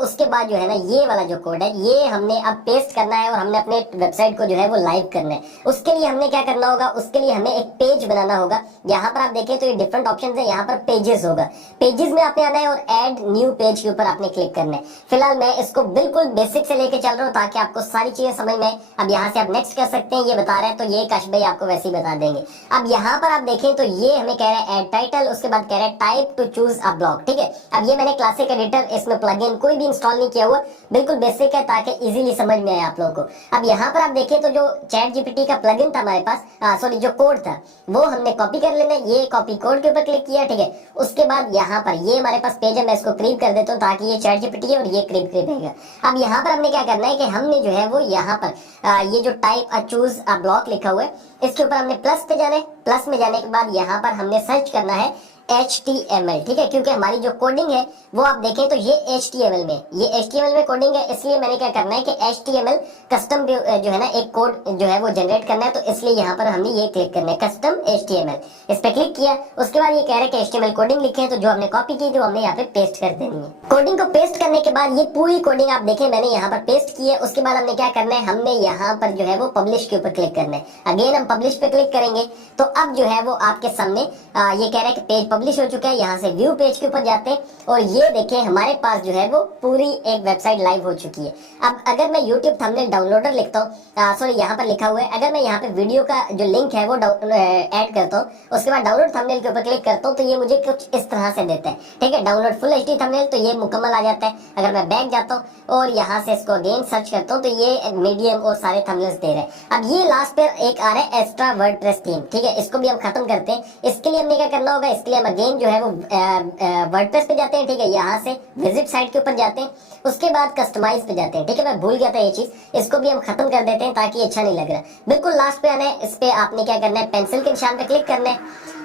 उसके बाद जो है ना ये वाला जो कोड है ये हमने अब पेस्ट करना है और हमने अपने वेबसाइट को जो है वो लाइव करना है। उसके लिए हमने क्या करना होगा, उसके लिए हमें एक पेज बनाना होगा। यहाँ पर आप देखें तो ये डिफरेंट ऑप्शन है, यहाँ पर पेजेस होगा, पेजेस में आपने आना है और ऐड न्यू पेज के ऊपर आपने क्लिक करना है। फिलहाल मैं इसको बिल्कुल बेसिक से लेके चल रहा हूँ ताकि आपको सारी चीजें समझ में। अब यहाँ से आप नेक्स्ट कर सकते हैं, ये बता रहे हैं तो ये काश भाई आपको वैसे ही बता देंगे। अब यहाँ पर आप देखें तो ये हमें कह रहा है ऐड टाइटल, उसके बाद कह रहा है type two choose a block, ठीक है। अब ये मैंने क्लासिक एडिटर इसमें प्लगइन कोई भी इंस्टॉल नहीं किया हुआ, बिल्कुल बेसिक है ताकि इजीली समझ में आए आप लोगों को। अब यहाँ पर आप देखें तो जो चैट जीपीटी का प्लगइन था हमारे पास, सॉरी जो कोड था वो हमने कॉपी कर लेना है। ये कॉपी कोड के ऊपर क्लिक किया, ठीक है। उसके बाद यहाँ पर ये हमारे पास पेज है, मैं इसको क्रीप कर देता हूँ ताकि ये चैट जीपीटी है और ये क्रीप रहेगा। अब यहाँ पर हमने क्या करना है कि हमने जो है वो यहाँ पर ये जो type a choose a block लिखा हुआ है इसके ऊपर हमने प्लस पे जाना है। प्लस में जाने के बाद यहाँ पर हमने सर्च करना है HTML, ठीक है, क्योंकि हमारी जो कोडिंग है वो आप देखें तो ये HTML में, ये HTML में कोडिंग है। इसलिए मैंने क्या करना है कि HTML कस्टम जो है ना एक कोड जो है वो जनरेट करना है, तो इसलिए यहाँ पर हमने ये क्लिक करना है कस्टम HTML। इस पे क्लिक किया, उसके बाद ये कह रहा है कि HTML कोडिंग लिखे, तो जो हमने कॉपी की थी वो हमने यहाँ पे पेस्ट कर देनी है। कोडिंग को पेस्ट करने के बाद ये पूरी कोडिंग आप देखें मैंने यहाँ पर पेस्ट की है। उसके बाद हमने क्या करना है, हमने यहाँ पर जो है वो पब्लिश के ऊपर क्लिक करना है। अगेन हम पब्लिश पे क्लिक करेंगे तो अब जो है वो आपके सामने ये कह रहा है कि पेज पब्लिश हो चुका है। यहाँ से व्यू पेज के ऊपर जाते हैं और ये देखें हमारे पास जो है वो पूरी एक वेबसाइट लाइव हो चुकी है। अब अगर मैं यूट्यूब थंबनेल डाउनलोडर लिखता हूँ, सॉरी यहाँ पर लिखा हुआ है, अगर मैं यहाँ पे वीडियो का जो लिंक है वो ऐड करता हूँ, उसके बाद डाउनलोड थंबनेल के ऊपर क्लिक करता हूँ तो ये मुझे कुछ इस तरह से देता है। ठीक है, डाउनलोड फुल एचडी थंबनेल, तो ये मुकम्मल आ जाता है। अगर मैं बैक जाता हूँ और यहाँ से इसको अगेन सर्च करता हूँ तो ये मीडियम और सारे थंबनेल्स दे रहे हैं। अब ये लास्ट पे एक आ रहा है एक्स्ट्रा वर्डप्रेस थीम। ठीक है, इसको भी हम खत्म करते हैं। इसके लिए हमने क्या करना होगा, इसके लिए हम अगेन जो है वो वर्डप्रेस पे जाते हैं। ठीक है, यहाँ से विजिट साइट के ऊपर जाते हैं, उसके बाद कस्टमाइज पे जाते हैं। ठीक है, मैं भूल गया था ये चीज, इसको भी हम खत्म कर देते हैं ताकि अच्छा नहीं लग रहा। बिल्कुल लास्ट पे आना है, इस पे आपने क्या करना है, पेंसिल के निशान पे क्लिक करना है।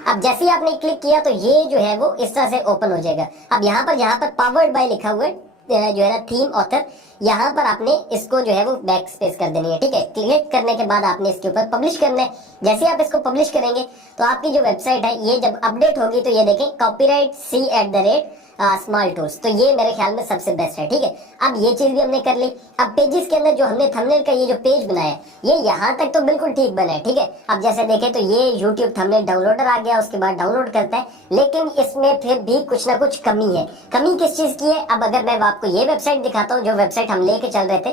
अब जैसे ही आपने क्लिक किया तो ये जो है वो इस तरह से ओपन हो जाएगा। अब यहाँ पर पावर्ड बाय लिखा हुआ है, जो है ना थीम ऑथर, यहाँ पर आपने इसको जो है वो बैक स्पेस कर देनी है। ठीक है, क्लिक करने के बाद आपने इसके ऊपर पब्लिश करना है। जैसे ही आप इसको पब्लिश करेंगे तो आपकी जो वेबसाइट है ये जब अपडेट होगी तो ये देखें कॉपीराइट C@ स्मॉल टूल्स, तो ये मेरे ख्याल में सबसे बेस्ट है। ठीक है, अब ये चीज भी हमने कर ली। अब पेजेस के अंदर जो हमने थंबनेल का ये जो पेज बनाया है ये यहाँ तक तो बिल्कुल ठीक बना है। ठीक है, अब जैसे देखें तो ये यूट्यूब थंबनेल डाउनलोडर आ गया, उसके बाद डाउनलोड करता है, लेकिन इसमें फिर भी कुछ ना कुछ कमी है। कमी किस चीज की है, अब अगर मैं आपको ये वेबसाइट दिखाता हूँ, जो वेबसाइट हम लेके चल रहे थे,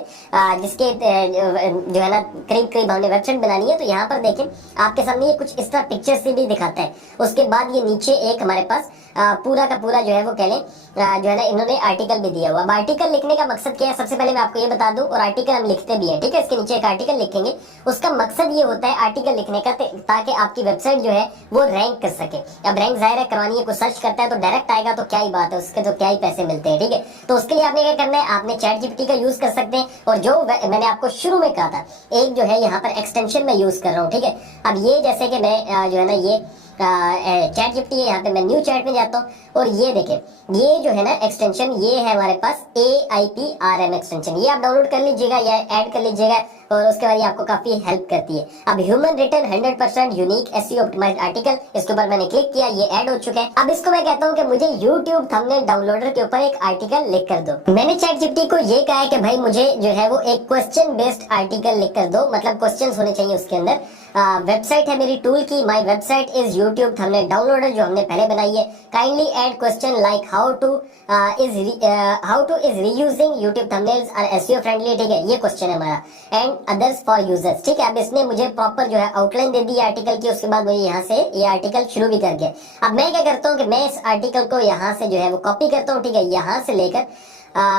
जिसके जो है ना करीब करीब हमने वेबसाइट बनानी है, तो यहाँ पर देखें आपके सामने ये कुछ इस तरह पिक्चर से भी दिखाता है। उसके बाद ये नीचे एक हमारे पास पूरा का पूरा जो है वो कह लें जो है ना इन्होंने आर्टिकल भी दिया हुआ। अब आर्टिकल लिखने का मकसद क्या है, सबसे पहले मैं आपको ये बता दूं, और आर्टिकल हम लिखते भी हैं। ठीक है, इसके नीचे एक आर्टिकल लिखेंगे, उसका मकसद ये होता है आर्टिकल लिखने का ताकि आपकी वेबसाइट जो है वो रैंक कर सके। अब रैंक जाहिर है करवानी है, कुछ सर्च करता है तो डायरेक्ट आएगा तो क्या ही बात है, उसके तो क्या ही पैसे मिलते हैं। ठीक है, तो उसके लिए आपने क्या करना है, आपने ChatGPT का यूज कर सकते हैं, और जो मैंने आपको शुरू में कहा था एक जो है यहाँ पर एक्सटेंशन में यूज कर रहा हूँ। ठीक है, अब ये जैसे कि मैं जो है ना ये ChatGPT है, यहाँ पे मैं न्यू चैट में जाता हूँ और ये देखें ये जो है ना एक्सटेंशन ये है हमारे पास AIPRM एक्सटेंशन, ये आप डाउनलोड कर लीजिएगा या ऐड कर लीजिएगा और उसके बाद ये आपको काफी हेल्प करती है। अब human written 100% unique SEO optimized article, इसके ऊपर मैंने क्लिक किया, ये ऐड हो चुका है। अब इसको मैं कहता हूँ कि मुझे YouTube थंबनेल डाउनलोडर के ऊपर एक आर्टिकल लिख कर दो। मैंने ChatGPT को ये कहा है कि भाई मुझे जो है वो एक क्वेश्चन बेस्ड आर्टिकल लिख कर दो, मतलब क्वेश्चन होने चाहिए उसके अंदर। वेबसाइट है मेरी टूल की, my website is YouTube thumbnail downloader जो हमने पहले बनाई है। Kindly add question like how to is reusing YouTube thumbnails are SEO friendly. ठीक है, ये क्वेश्चन है हमारा, एंड अदर्स फॉर यूजर्स। ठीक है, अब इसने मुझे प्रॉपर जो है आउटलाइन दे दी आर्टिकल की, उसके बाद मुझे यहाँ से ये आर्टिकल शुरू भी कर गया। अब मैं क्या करता हूँ कि मैं इस आर्टिकल को यहाँ से जो है वो कॉपी करता हूँ। ठीक है, यहाँ से लेकर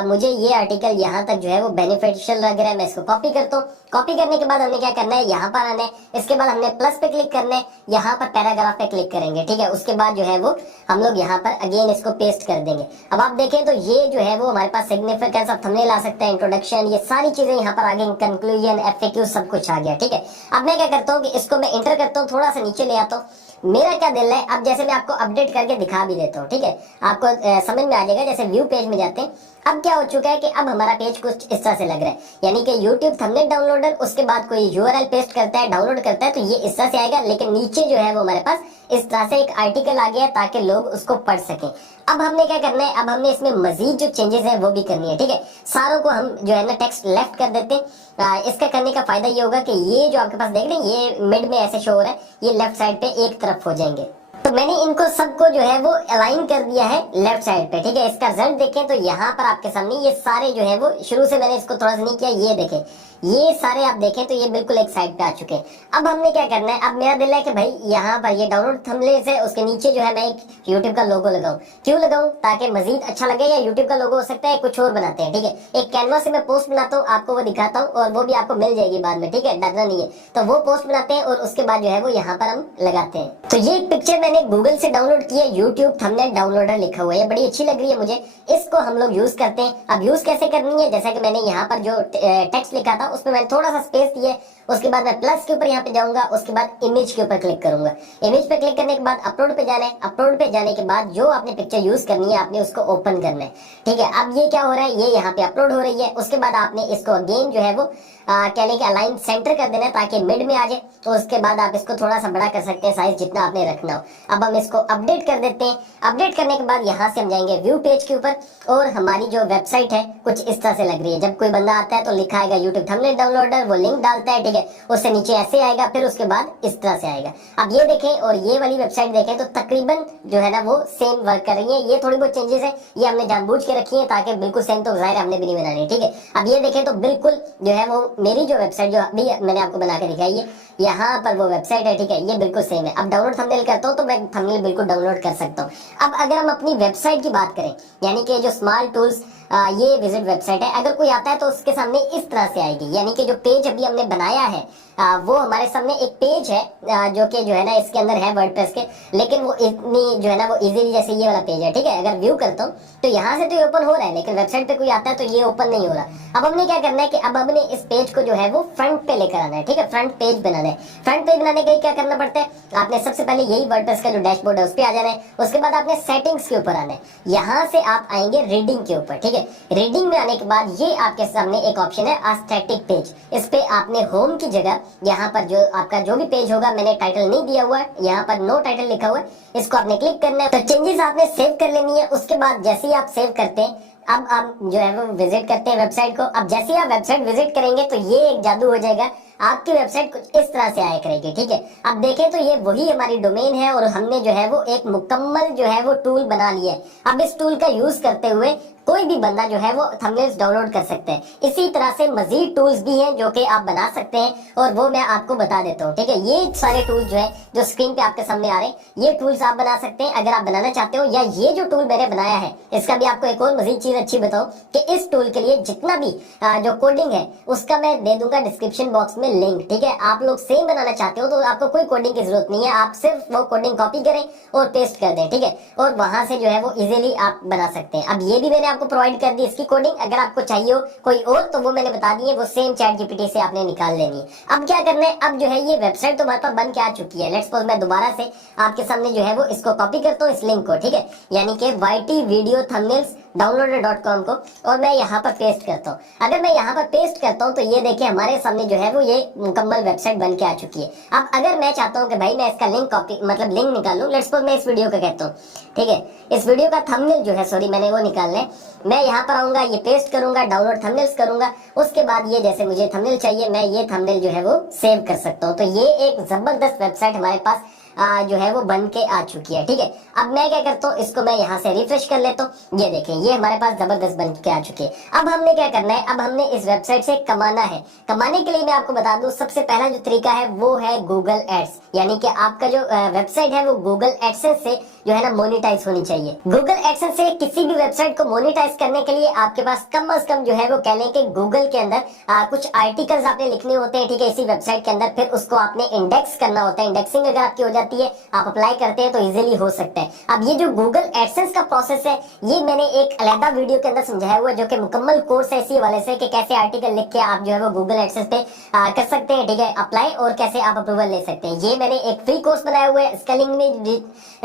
मुझे ये आर्टिकल यहाँ तक जो है वो बेनिफिशियल लग रहा है, मैं इसको कॉपी करता हूँ। कॉपी करने के बाद हमने क्या करना है, यहाँ पर आना है, इसके बाद हमने प्लस पे क्लिक करना है, यहाँ पर पैराग्राफ पे क्लिक करेंगे। ठीक है, उसके बाद जो है वो हम लोग यहाँ पर अगेन इसको पेस्ट कर देंगे। अब आप देखें तो ये जो है वो हमारे पास सिग्निफिकेंस ऑफ थंबनेल आ सकता है, इंट्रोडक्शन, ये सारी चीजें यहाँ पर आगे, कंक्लूजन, FAQ सब कुछ आ गया। ठीक है, अब मैं क्या करता हूँ कि इसको मैं इंटर करता हूँ, थोड़ा सा नीचे ले आता हूँ। मेरा क्या दिल है, अब जैसे मैं आपको अपडेट करके दिखा भी देता हूँ। ठीक है, आपको समझ में आ जाएगा। जैसे व्यू पेज में जाते हैं, अब क्या हो चुका है कि अब हमारा पेज कुछ इस तरह से लग रहा है, यानी कि YouTube थंबनेल डाउनलोडर, उसके बाद कोई URL पेस्ट करता है, डाउनलोड करता है, तो ये इस तरह से आएगा। लेकिन नीचे जो है वो हमारे पास इस तरह से एक आर्टिकल आ गया ताकि लोग उसको पढ़ सकें। अब हमने क्या करना है, अब हमने इसमें मजीद जो चेंजेस है वो भी करनी है। ठीक है, सारों को हम जो है ना टेक्स्ट लेफ्ट कर देते हैं। इसका करने का फायदा ये होगा कि ये जो आपके पास देख रहे हैं ये मिड में ऐसे शो हो रहा है, ये लेफ्ट साइड पे एक तरफ हो जाएंगे। तो मैंने इनको सबको जो है वो अलाइन कर दिया है लेफ्ट साइड पे। ठीक है, इसका रिजल्ट देखें तो यहाँ पर आपके सामने ये सारे जो है वो, शुरू से मैंने इसको थोड़ा सा नहीं किया, ये देखें ये सारे आप देखें तो ये बिल्कुल एक साइड पे आ चुके हैं। अब हमने क्या करना है, अब मेरा दिल है कि भाई यहाँ पर ये डाउनलोड थंबनेल्स है, उसके नीचे जो है मैं एक YouTube का लोगो लगाऊं। क्यों लगाऊं, ताकि मजीद अच्छा लगे, या YouTube का लोगो हो सकता है कुछ और बनाते हैं। ठीक है, एक कैनवा से मैं पोस्ट बनाता हूँ, आपको वो दिखाता हूँ और वो भी आपको मिल जाएगी बाद में। ठीक है, डरना नहीं है। तो वो पोस्ट बनाते हैं और उसके बाद जो है वो यहाँ पर हम लगाते हैं। तो ये पिक्चर मैंने गूगल से डाउनलोड किया, YouTube थंबनेल डाउनलोडर लिखा हुआ है, बड़ी अच्छी लग रही है मुझे, इसको हम लोग यूज करते हैं। अब यूज कैसे करनी है, जैसा कि मैंने यहाँ पर जो टेक्स्ट लिखा था उसमें मैंने थोड़ा सा स्पेस दिया, उसके बाद मैं प्लस के ऊपर यहाँ पे जाऊंगा, उसके बाद इमेज के ऊपर क्लिक करूंगा। इमेज पे क्लिक करने के बाद अपलोड पे जाना है, अपलोड पे जाने के बाद जो आपने पिक्चर यूज करनी है आपने उसको ओपन करना है। ठीक है, अब ये क्या हो रहा है, ये यहाँ पे अपलोड हो रही है, उसके बाद आपने इसको अगेन जो है वो कह लें कि अलाइन सेंटर कर देना है ताकि मिड में आ जाए। तो उसके बाद आप इसको थोड़ा सा बड़ा कर सकते हैं, साइज जितना आपने रखना हो। अब हम इसको अपडेट कर देते हैं। अपडेट करने के बाद यहाँ से हम जाएंगे व्यू पेज के ऊपर, और हमारी जो वेबसाइट है कुछ इस तरह से लग रही है। जब कोई बंदा आता है तो लिखा आएगा यूट्यूब थंबनेल डाउनलोडर, वो लिंक डालता है, ठीक है, उससे नीचे ऐसे आएगा, फिर उसके बाद इस तरह से आएगा। अब ये देखें और ये वाली वेबसाइट देखें तो तकरीबन जो है ना वो सेम वर्क कर रही है। ये थोड़ी बहुत चेंजेस है, ये हमने जानबूझ के रखी है ताकि बिल्कुल सेम, तो जाहिर हमने भी नहीं बनानी है, ठीक है। अब ये देखें तो बिल्कुल जो है वो मेरी जो वेबसाइट जो अभी मैंने आपको बना के दिखाई है, यहाँ पर वो वेबसाइट है, ठीक है, ये बिल्कुल सेम है। अब डाउनलोड थंबनेल करता हूँ तो मैं थंबनेल बिल्कुल डाउनलोड कर सकता हूँ। अब अगर हम अपनी वेबसाइट की बात करें, यानी कि जो स्मॉल टूल्स ये विजिट वेबसाइट है, अगर कोई आता है तो उसके सामने इस तरह से आएगी, यानी कि जो पेज अभी हमने बनाया है वो हमारे सामने एक पेज है जो कि जो है ना इसके अंदर है वर्डप्रेस के, लेकिन वो इतनी जो है ना वो इजीली जैसे ये वाला पेज है, ठीक है, अगर व्यू करता हूँ तो यहाँ से तो ये ओपन हो रहा है, लेकिन वेबसाइट पे कोई आता है तो ये ओपन नहीं हो रहा। अब हमने क्या करना है कि अब हमने इस पेज को जो है वो फ्रंट पे लेकर आना है, ठीक है, फ्रंट पेज बनाना है। फ्रंट पेज बनाने के लिए क्या करना पड़ता है, आपने सबसे पहले यही वर्डप्रेस का जो डैशबोर्ड है उस पर आ जाना है, उसके बाद आपने सेटिंग्स के ऊपर आना है, यहाँ से आप आएंगे रीडिंग के ऊपर, ठीक है। रीडिंग में आने के बाद ये आपके सामने एक ऑप्शन है स्टैटिक पेज, इस पे आपने होम की जगह यहाँ पर जो आपका जो भी पेज होगा, मैंने टाइटल नहीं दिया हुआ है, यहाँ पर नो टाइटल लिखा हुआ है, इसको आपने क्लिक करना है। तो चेंजेस आपने सेव कर लेनी है। उसके बाद जैसे ही आप सेव करते हैं, अब आप जो है वो विजिट करते हैं वेबसाइट को। अब जैसे ही आप वेबसाइट विजिट करेंगे तो ये एक जादू हो जाएगा, आपकी वेबसाइट कुछ इस तरह से आया करेगी, ठीक है। अब देखें तो ये वही हमारी डोमेन है और हमने जो है वो एक मुकम्मल जो है वो टूल बना लिया है। अब इस टूल का यूज करते हुए कोई भी बंदा जो है वो थंबनेल्स डाउनलोड कर सकते हैं। इसी तरह से मजीद टूल्स भी हैं जो कि आप बना सकते हैं और वो मैं आपको बता देता हूँ, ठीक है। ये सारे टूल्स जो है जो स्क्रीन पे आपके सामने आ रहे हैं, ये टूल्स आप बना सकते हैं अगर आप बनाना चाहते हो। या ये जो टूल मैंने बनाया है, इसका भी आपको एक और मजीद चीज अच्छी बताऊं कि इस टूल के लिए जितना भी जो कोडिंग है उसका मैं दे दूंगा डिस्क्रिप्शन बॉक्स में लिंक, ठीक है। आप लोग सेम बनाना चाहते हो तो आपको कोई कोडिंग की जरूरत नहीं है, आप सिर्फ वो कोडिंग कॉपी करें और पेस्ट कर दें, ठीक है, और वहां से जो है वो इजीली आप बना सकते हैं। अब ये भी मैंने आपको प्रोवाइड कर दी इसकी कोडिंग, अगर आपको चाहिए हो कोई और तो वो मैंने बता दी है, वो सेम चैट जीपीटी से आपने निकाल लेनी है। अब क्या करना है, अब जो है ये वेबसाइट तो हमारे पास बन के आ चुकी है। लेट्स सपोज मैं दोबारा से आपके सामने जो है वो इसको कॉपी करता हूँ, इस लिंक को, ठीक है, यानी कि ytvideothumbnailsdownloader.com को, और मैं यहाँ पर पेस्ट करता हूँ। अगर मैं यहाँ पर पेस्ट करता हूँ तो ये देखिए हमारे सामने जो है वो ये मुकम्मल वेबसाइट बन के आ चुकी है। अब अगर मैं चाहता हूँ कि भाई मैं इसका लिंक कॉपी मतलब लिंक निकालूं, लेट्स सपोज मैं इस वीडियो का कहता हूँ, ठीक है, इस वीडियो का थंबनेल जो है, सॉरी मैंने वो निकालना है, मैं यहाँ पर आऊंगा, ये पेस्ट करूंगा, डाउनलोड थंबनेल्स करूंगा, उसके बाद ये जैसे मुझे थंबनेल चाहिए मैं ये थंबनेल जो है वो सेव कर सकता हूँ। तो ये एक जबरदस्त वेबसाइट हमारे पास जो है वो बन के आ चुकी है, ठीक है। अब मैं क्या करता हूँ, इसको मैं यहाँ से रिफ्रेश कर लेता हूँ, ये देखें ये हमारे पास जबरदस्त बन के आ चुकी है। अब हमने क्या करना है, अब हमने इस वेबसाइट से कमाना है। कमाने के लिए मैं आपको बता दूं, सबसे पहला जो तरीका है वो है गूगल एड्स, यानी कि आपका जो वेबसाइट है वो गूगल एडसेंस से जो है ना मोनेटाइज होनी चाहिए। गूगल एडसेंस से किसी भी वेबसाइट को मोनेटाइज करने के लिए आपके पास कम से कम जो है वो कह लें कि गूगल के अंदर कुछ आर्टिकल्स आपने लिखने होते हैं, ठीक है, इसी वेबसाइट के अंदर, फिर उसको आपने इंडेक्स करना होता है। इंडेक्सिंग अगर आपकी हो जाती है, आप अप्लाई करते हैं तो इजीली हो सकता है। अब ये जो गूगल एडसेंस का प्रोसेस है, ये मैंने एक अलग वीडियो के अंदर समझाया हुआ है, जो कि मुकम्मल कोर्स है इसी वाले से कि कैसे आर्टिकल लिख के आप जो है वो गूगल एडसेंस पे कर सकते हैं, ठीक है, अप्लाई, और कैसे आप अप्रूवल ले सकते हैं। ये मैंने एक फ्री कोर्स बनाया हुआ है, इसका लिंक में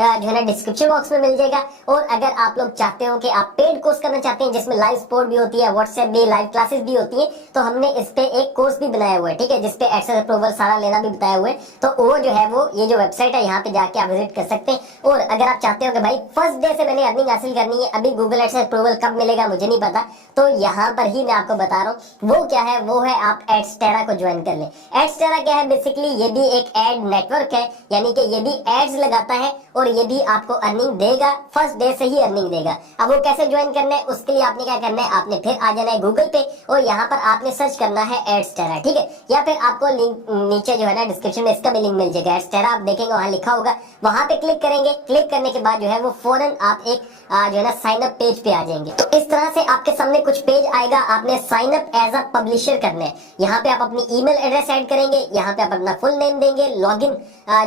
जो है ना डिस्क्रिप्शन बॉक्स में मिल जाएगा। और अगर आप लोग चाहते हो कि आप पेड कोर्स करना चाहते हैं जिसमें लाइव सपोर्ट भी होती है, व्हाट्सएप भी, लाइव क्लासेस भी होती है, तो हमने इस पे एक कोर्स भी बनाया हुआ है, ठीक है, जिसपे एक्सेस अप्रूवल सारा लेना भी बताया हुआ है। तो वो जो है वो ये जो वेबसाइट है यहाँ पे जाके आप विजिट कर सकते हैं। और अगर आप चाहते हो कि भाई फर्स्ट डे से मैंने अर्निंग हासिल करनी है, अभी गूगल एडसेंस अप्रूवल कब मिलेगा मुझे नहीं पता, तो यहाँ पर ही मैं आपको बता रहा हूँ वो क्या है, वो है आप एड्सटेरा को ज्वाइन कर लें। एड्सटेरा क्या है, बेसिकली ये भी एक एड नेटवर्क है, यानी कि ये भी एड्स लगाता है और ये भी आपको अर्निंग देगा, फर्स्ट डे से ही अर्निंग देगा। अब वो कैसे ज्वाइन करना है, उसके लिए आपने क्या करना है, आपने फिर आ जाना है गूगल पे और यहाँ पर आपने सर्च करना है एड्सटेरा, ठीक है, या फिर आपको लिंक नीचे जो है ना डिस्क्रिप्शन में इसका भी लिंक मिल जाएगा। एड्सटेरा आप देखेंगे वहां लिखा होगा, वहां पे क्लिक करेंगे। क्लिक करने के बाद जो है वो फौरन आप एक जो है ना साइन अप पेज पे आ जाएंगे। तो इस तरह से आपके सामने कुछ पेज आएगा, आपने sign up as a publisher करना है। यहाँ पे आप अपनी ईमेल एड्रेस ऐड करेंगे, यहाँ पे आप अपना फुल नेम देंगे, लॉगिन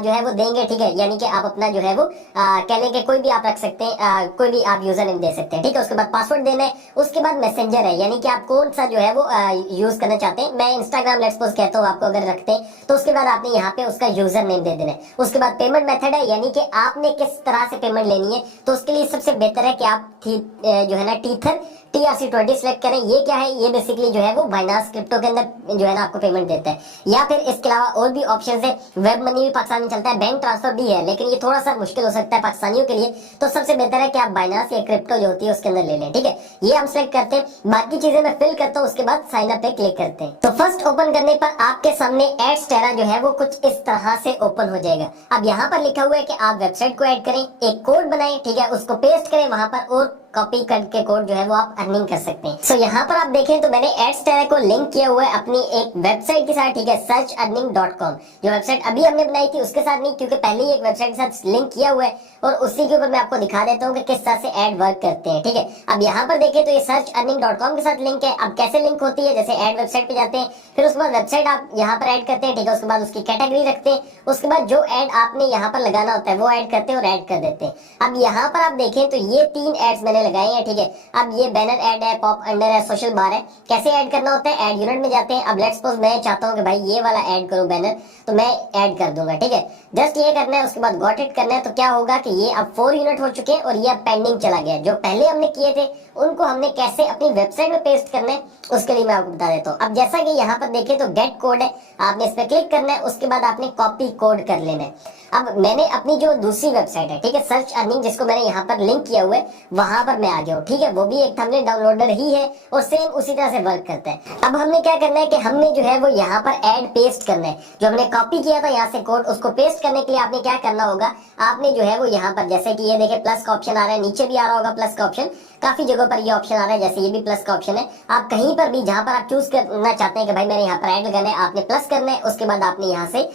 जो है वो देंगे, ठीक है, यानी कि आप अपना जो है वो कह लेंगे कोई भी आप रख सकते हैं, कोई भी आप यूजर नेम दे सकते हैं, ठीक है। उसके बाद पासवर्ड देना है, उसके बाद मैसेंजर है, यानी कि आप कौन सा जो है वो यूज करना चाहते हैं। मैं इंस्टाग्राम लेट्स सपोज कहता हूँ आपको अगर रखते हैं, तो उसके बाद आपने यहाँ पे उसका यूजर नेम दे देना है। उसके बाद पेमेंट मेथड है, यानी कि आपने किस तरह से पेमेंट लेनी है, तो उसके लिए सबसे बेहतर है कि आप जो है ना टीथर TRC20 सिलेक्ट करें। ये क्या है, ये बेसिकली जो है वो बाइनांस क्रिप्टो के अंदर जो है ना आपको पेमेंट देता है। या फिर इसके अलावा और भी ऑप्शन है, वेब मनी भी पाकिस्तान में चलता है, बैंक ट्रांसफर भी है, लेकिन ये थोड़ा सा मुश्किल हो सकता है पाकिस्तानियों के लिए। तो सबसे बेहतर है कि आप बाइनांस या क्रिप्टो जो होती है उसके अंदर ले लें, ठीक है। ये हम सिलेक्ट करते हैं, बाकी चीजें मैं फिल करता हूँ, उसके बाद साइन अप पे क्लिक करते हैं। तो फर्स्ट ओपन करने पर आपके सामने एड्स टेरा जो है वो कुछ इस तरह से ओपन हो जाएगा। अब यहाँ पर लिखा हुआ है कि आप वेबसाइट को ऐड करें, एक कोड बनाएं, ठीक है, उसको पेस्ट करें वहां पर और कॉपी करके कोड जो है वो आप अर्निंग कर सकते हैं। सो यहाँ पर आप देखें तो मैंने एड्स टेरा को लिंक किया हुआ है अपनी एक वेबसाइट के साथ, ठीक है, searchearning.com। जो वेबसाइट अभी हमने बनाई थी उसके साथ नहीं, क्योंकि पहले ही एक वेबसाइट के साथ लिंक किया हुआ है और उसी के ऊपर मैं आपको दिखा देता हूँ कि किस तरह से एड वर्क करते हैं, ठीक है। अब यहाँ पर देखें तो ये searchearning.com के साथ लिंक है। अब कैसे लिंक होती है, जैसे एड वेबसाइट पे जाते हैं, फिर उसके बाद वेबसाइट आप यहाँ पर ऐड करते हैं, ठीक है, उसके बाद उसकी कैटेगरी रखते हैं, उसके बाद जो एड आपने यहाँ पर लगाना होता है वो ऐड करते हैं और ऐड कर देते हैं। अब यहाँ पर आप देखें तो ये 3 एड्स मैंने लगाए हैं, ठीक है। अब ये बैनर ऐड है, पॉप अंडर है, सोशल बार है। कैसे ऐड करना होता है, ऐड यूनिट में जाते हैं। अब लेट्स सपोज मैं चाहता हूँ कि भाई ये वाला ऐड करूँ बैनर, तो मैं ऐड कर दूंगा, ठीक है। जस्ट ये करना है, उसके बाद गॉट इट करना है। तो क्या होगा कि ये अब 4 यूनिट हो चुके हैं और ये अब पेंडिंग चला गया। जो पहले हमने किए थे उनको हमने कैसे अपनी वेबसाइट में पेस्ट करना है उसके लिए मैं आपको बता देता हूँ। अब जैसा कि यहाँ पर देखें तो गेट कोड है, आपने इस पर क्लिक करना है, उसके बाद आपने कॉपी कोड कर लेना है। अब मैंने अपनी जो दूसरी वेबसाइट है, ठीक है, सर्च अर्निंग, जिसको मैंने यहाँ पर लिंक किया हुआ है, वहां पर मैं आ गया हूँ, ठीक है। वो भी एक थंबनेल डाउनलोडर ही है और सेम उसी तरह से वर्क करता है। अब हमने क्या करना है कि हमने जो है वो यहाँ पर ऐड पेस्ट करना है। जो हमने कॉपी किया था यहाँ से कोड, उसको पेस्ट करने के लिए आपने क्या करना होगा, आपने जो है वो यहाँ पर जैसे कि ये देखे प्लस का ऑप्शन आ रहा है, नीचे भी आ रहा होगा प्लस का ऑप्शन, काफी जगहों पर ये ऑप्शन आ रहा है, जैसे ये भी प्लस का ऑप्शन है। आप कहीं पर भी जहां पर आप चूज करना चाहते हैं कि भाई मैंने यहाँ पर ऐड लगाना है, आपने प्लस करना है, उसके बाद आपने यहाँ से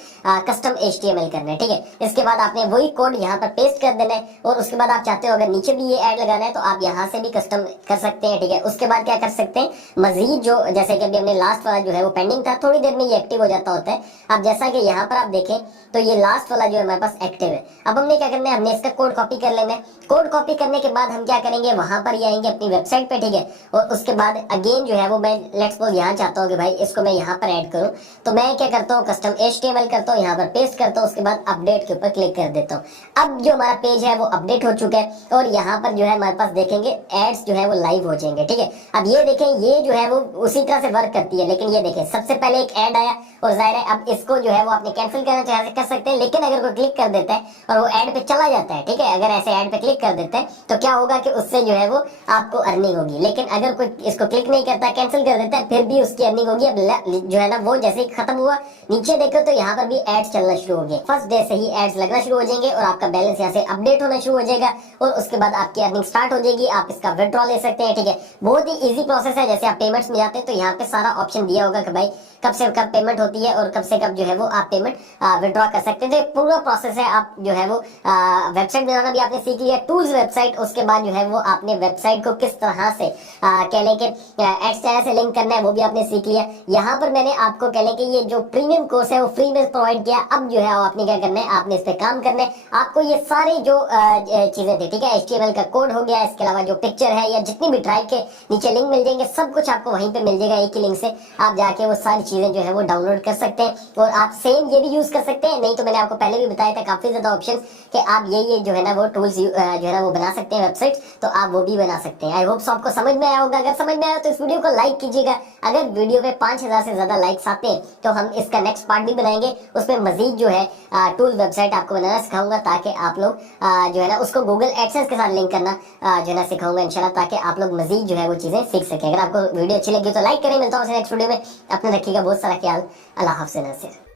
कस्टम HTML करना है, ठीक है। इसके बाद आपने वही कोड यहाँ पर पेस्ट कर देना है और उसके बाद आप चाहते हो अगर नीचे भी ये ऐड लगाना है तो आप यहाँ से भी कस्टम कर सकते हैं, ठीक है। उसके बाद क्या कर सकते हैं, मजीद जो जैसे कि अभी हमने लास्ट वाला जो है वो पेंडिंग था, थोड़ी देर में ये एक्टिव हो जाता होता है। अब जैसा कि यहाँ पर आप देखें तो ये लास्ट वाला जो है हमारे पास एक्टिव है। अब हमने क्या करना है, हमने इसका कोड कॉपी कर लेना है। कोड कॉपी करने के बाद हम क्या करेंगे, वहां पर आएंगे अपनी वेबसाइट पे, ठीक है। और उसके बाद अगेन जो है वो मैं लेट्स सपोज यहाँ चाहता हूँ कि भाई इसको मैं यहाँ पर ऐड करूँ, तो मैं क्या करता हूँ, कस्टम HTML करता हूँ, यहाँ पर पेस्ट करता हूँ, उसके बाद अपडेट के ऊपर क्लिक कर देता हूँ। अब जो हमारा पेज है वो अपडेट हो चुका है और यहाँ पर जो है हमारे पास देखेंगे एड्स जो है वो लाइव हो जाएंगे, ठीक है। अब ये देखें, ये जो है वो उसी तरह से वर्क करती है, लेकिन ये देखें सबसे पहले एक ऐड आया और जाहिर है अब इसको जो है वो आपने कैंसिल करना चाहे कर सकते हैं, लेकिन अगर कोई क्लिक कर देता है और वो ऐड पे चला जाता है, ठीक है, अगर ऐसे ऐड पे क्लिक कर देते हैं तो क्या होगा कि उससे जो है वो आपको अर्निंग होगी। लेकिन अगर कोई इसको क्लिक नहीं करता, कैंसिल कर देता है, फिर भी उसकी अर्निंग होगी। अब जो है ना वो जैसे ही खत्म हुआ, नीचे देखो तो यहाँ पर भी एड्स चलना शुरू हो गए। फर्स्ट डे से ही एड्स लगना शुरू हो जाएंगे और आपका बैलेंस यहाँ से अपडेट होना शुरू हो जाएगा और उसके बाद आपकी अर्निंग स्टार्ट हो जाएगी। आप इसका विड्रॉ ले सकते हैं, ठीक है। बहुत ही इजी प्रोसेस है। जैसे आप पेमेंट्स में जाते हैं तो यहाँ पे सारा ऑप्शन दिया होगा कि भाई कब से कब पेमेंट होती है और कब से कब जो है वो आप पेमेंट विड्रॉ कर सकते हैं। तो पूरा प्रोसेस है। आप जो है वो वेबसाइट बनाना भी आपने सीख लिया, टूल्स वेबसाइट, उसके बाद जो है वो आपने वेबसाइट को किस तरह से कह लें कि एड्स टेरा से लिंक करना है वो भी आपने सीख लिया। यहाँ पर मैंने आपको कह लें कि ये जो प्रीमियम कोर्स है वो फ्री में प्रोवाइड किया। अब जो है आपने क्या करना है, आपने इस पे काम करना है। आपको ये सारी जो चीजें थी, ठीक है, HTML का कोड हो गया, इसके अलावा जो पिक्चर है या जितनी भी ड्राइव के नीचे लिंक मिल जाएंगे, सब कुछ आपको वहीं पे मिल जाएगा। एक ही लिंक से आप जाके वो सारी चीजें जो है वो डाउनलोड कर सकते हैं और आप सेम ये भी यूज कर सकते हैं। नहीं तो मैंने आपको पहले भी बताया था काफी ज्यादा ऑप्शन कि आप ये जो है ना वो टूल्स जो है ना वो बना सकते हैं वेबसाइट, तो आप वो भी बना सकते हैं। आई होप सो आपको समझ में आया होगा। अगर समझ में आया तो इस वीडियो को लाइक कीजिएगा। अगर वीडियो पे 5000 से ज्यादा लाइक्स आते हैं तो हम इसका नेक्स्ट पार्ट भी बनाएंगे, उसमें मजीद जो है टूल वेबसाइट आपको बनाना सिखाऊंगा, ताकि आप लोग जो है ना उसको गूगल एडसेंस के साथ लिंक करना जो है ना सिखाऊंगा इंशाल्लाह, ताकि आप लोग मजीद जो है वो चीजें सीख सकें। अगर आपको वीडियो अच्छी लगी तो लाइक करें। मिलता हूँ नेक्स्ट वीडियो में। अपने रखिएगा बहुत सारा ख्याल। अल्लाह हाफ़िज़ नासिर।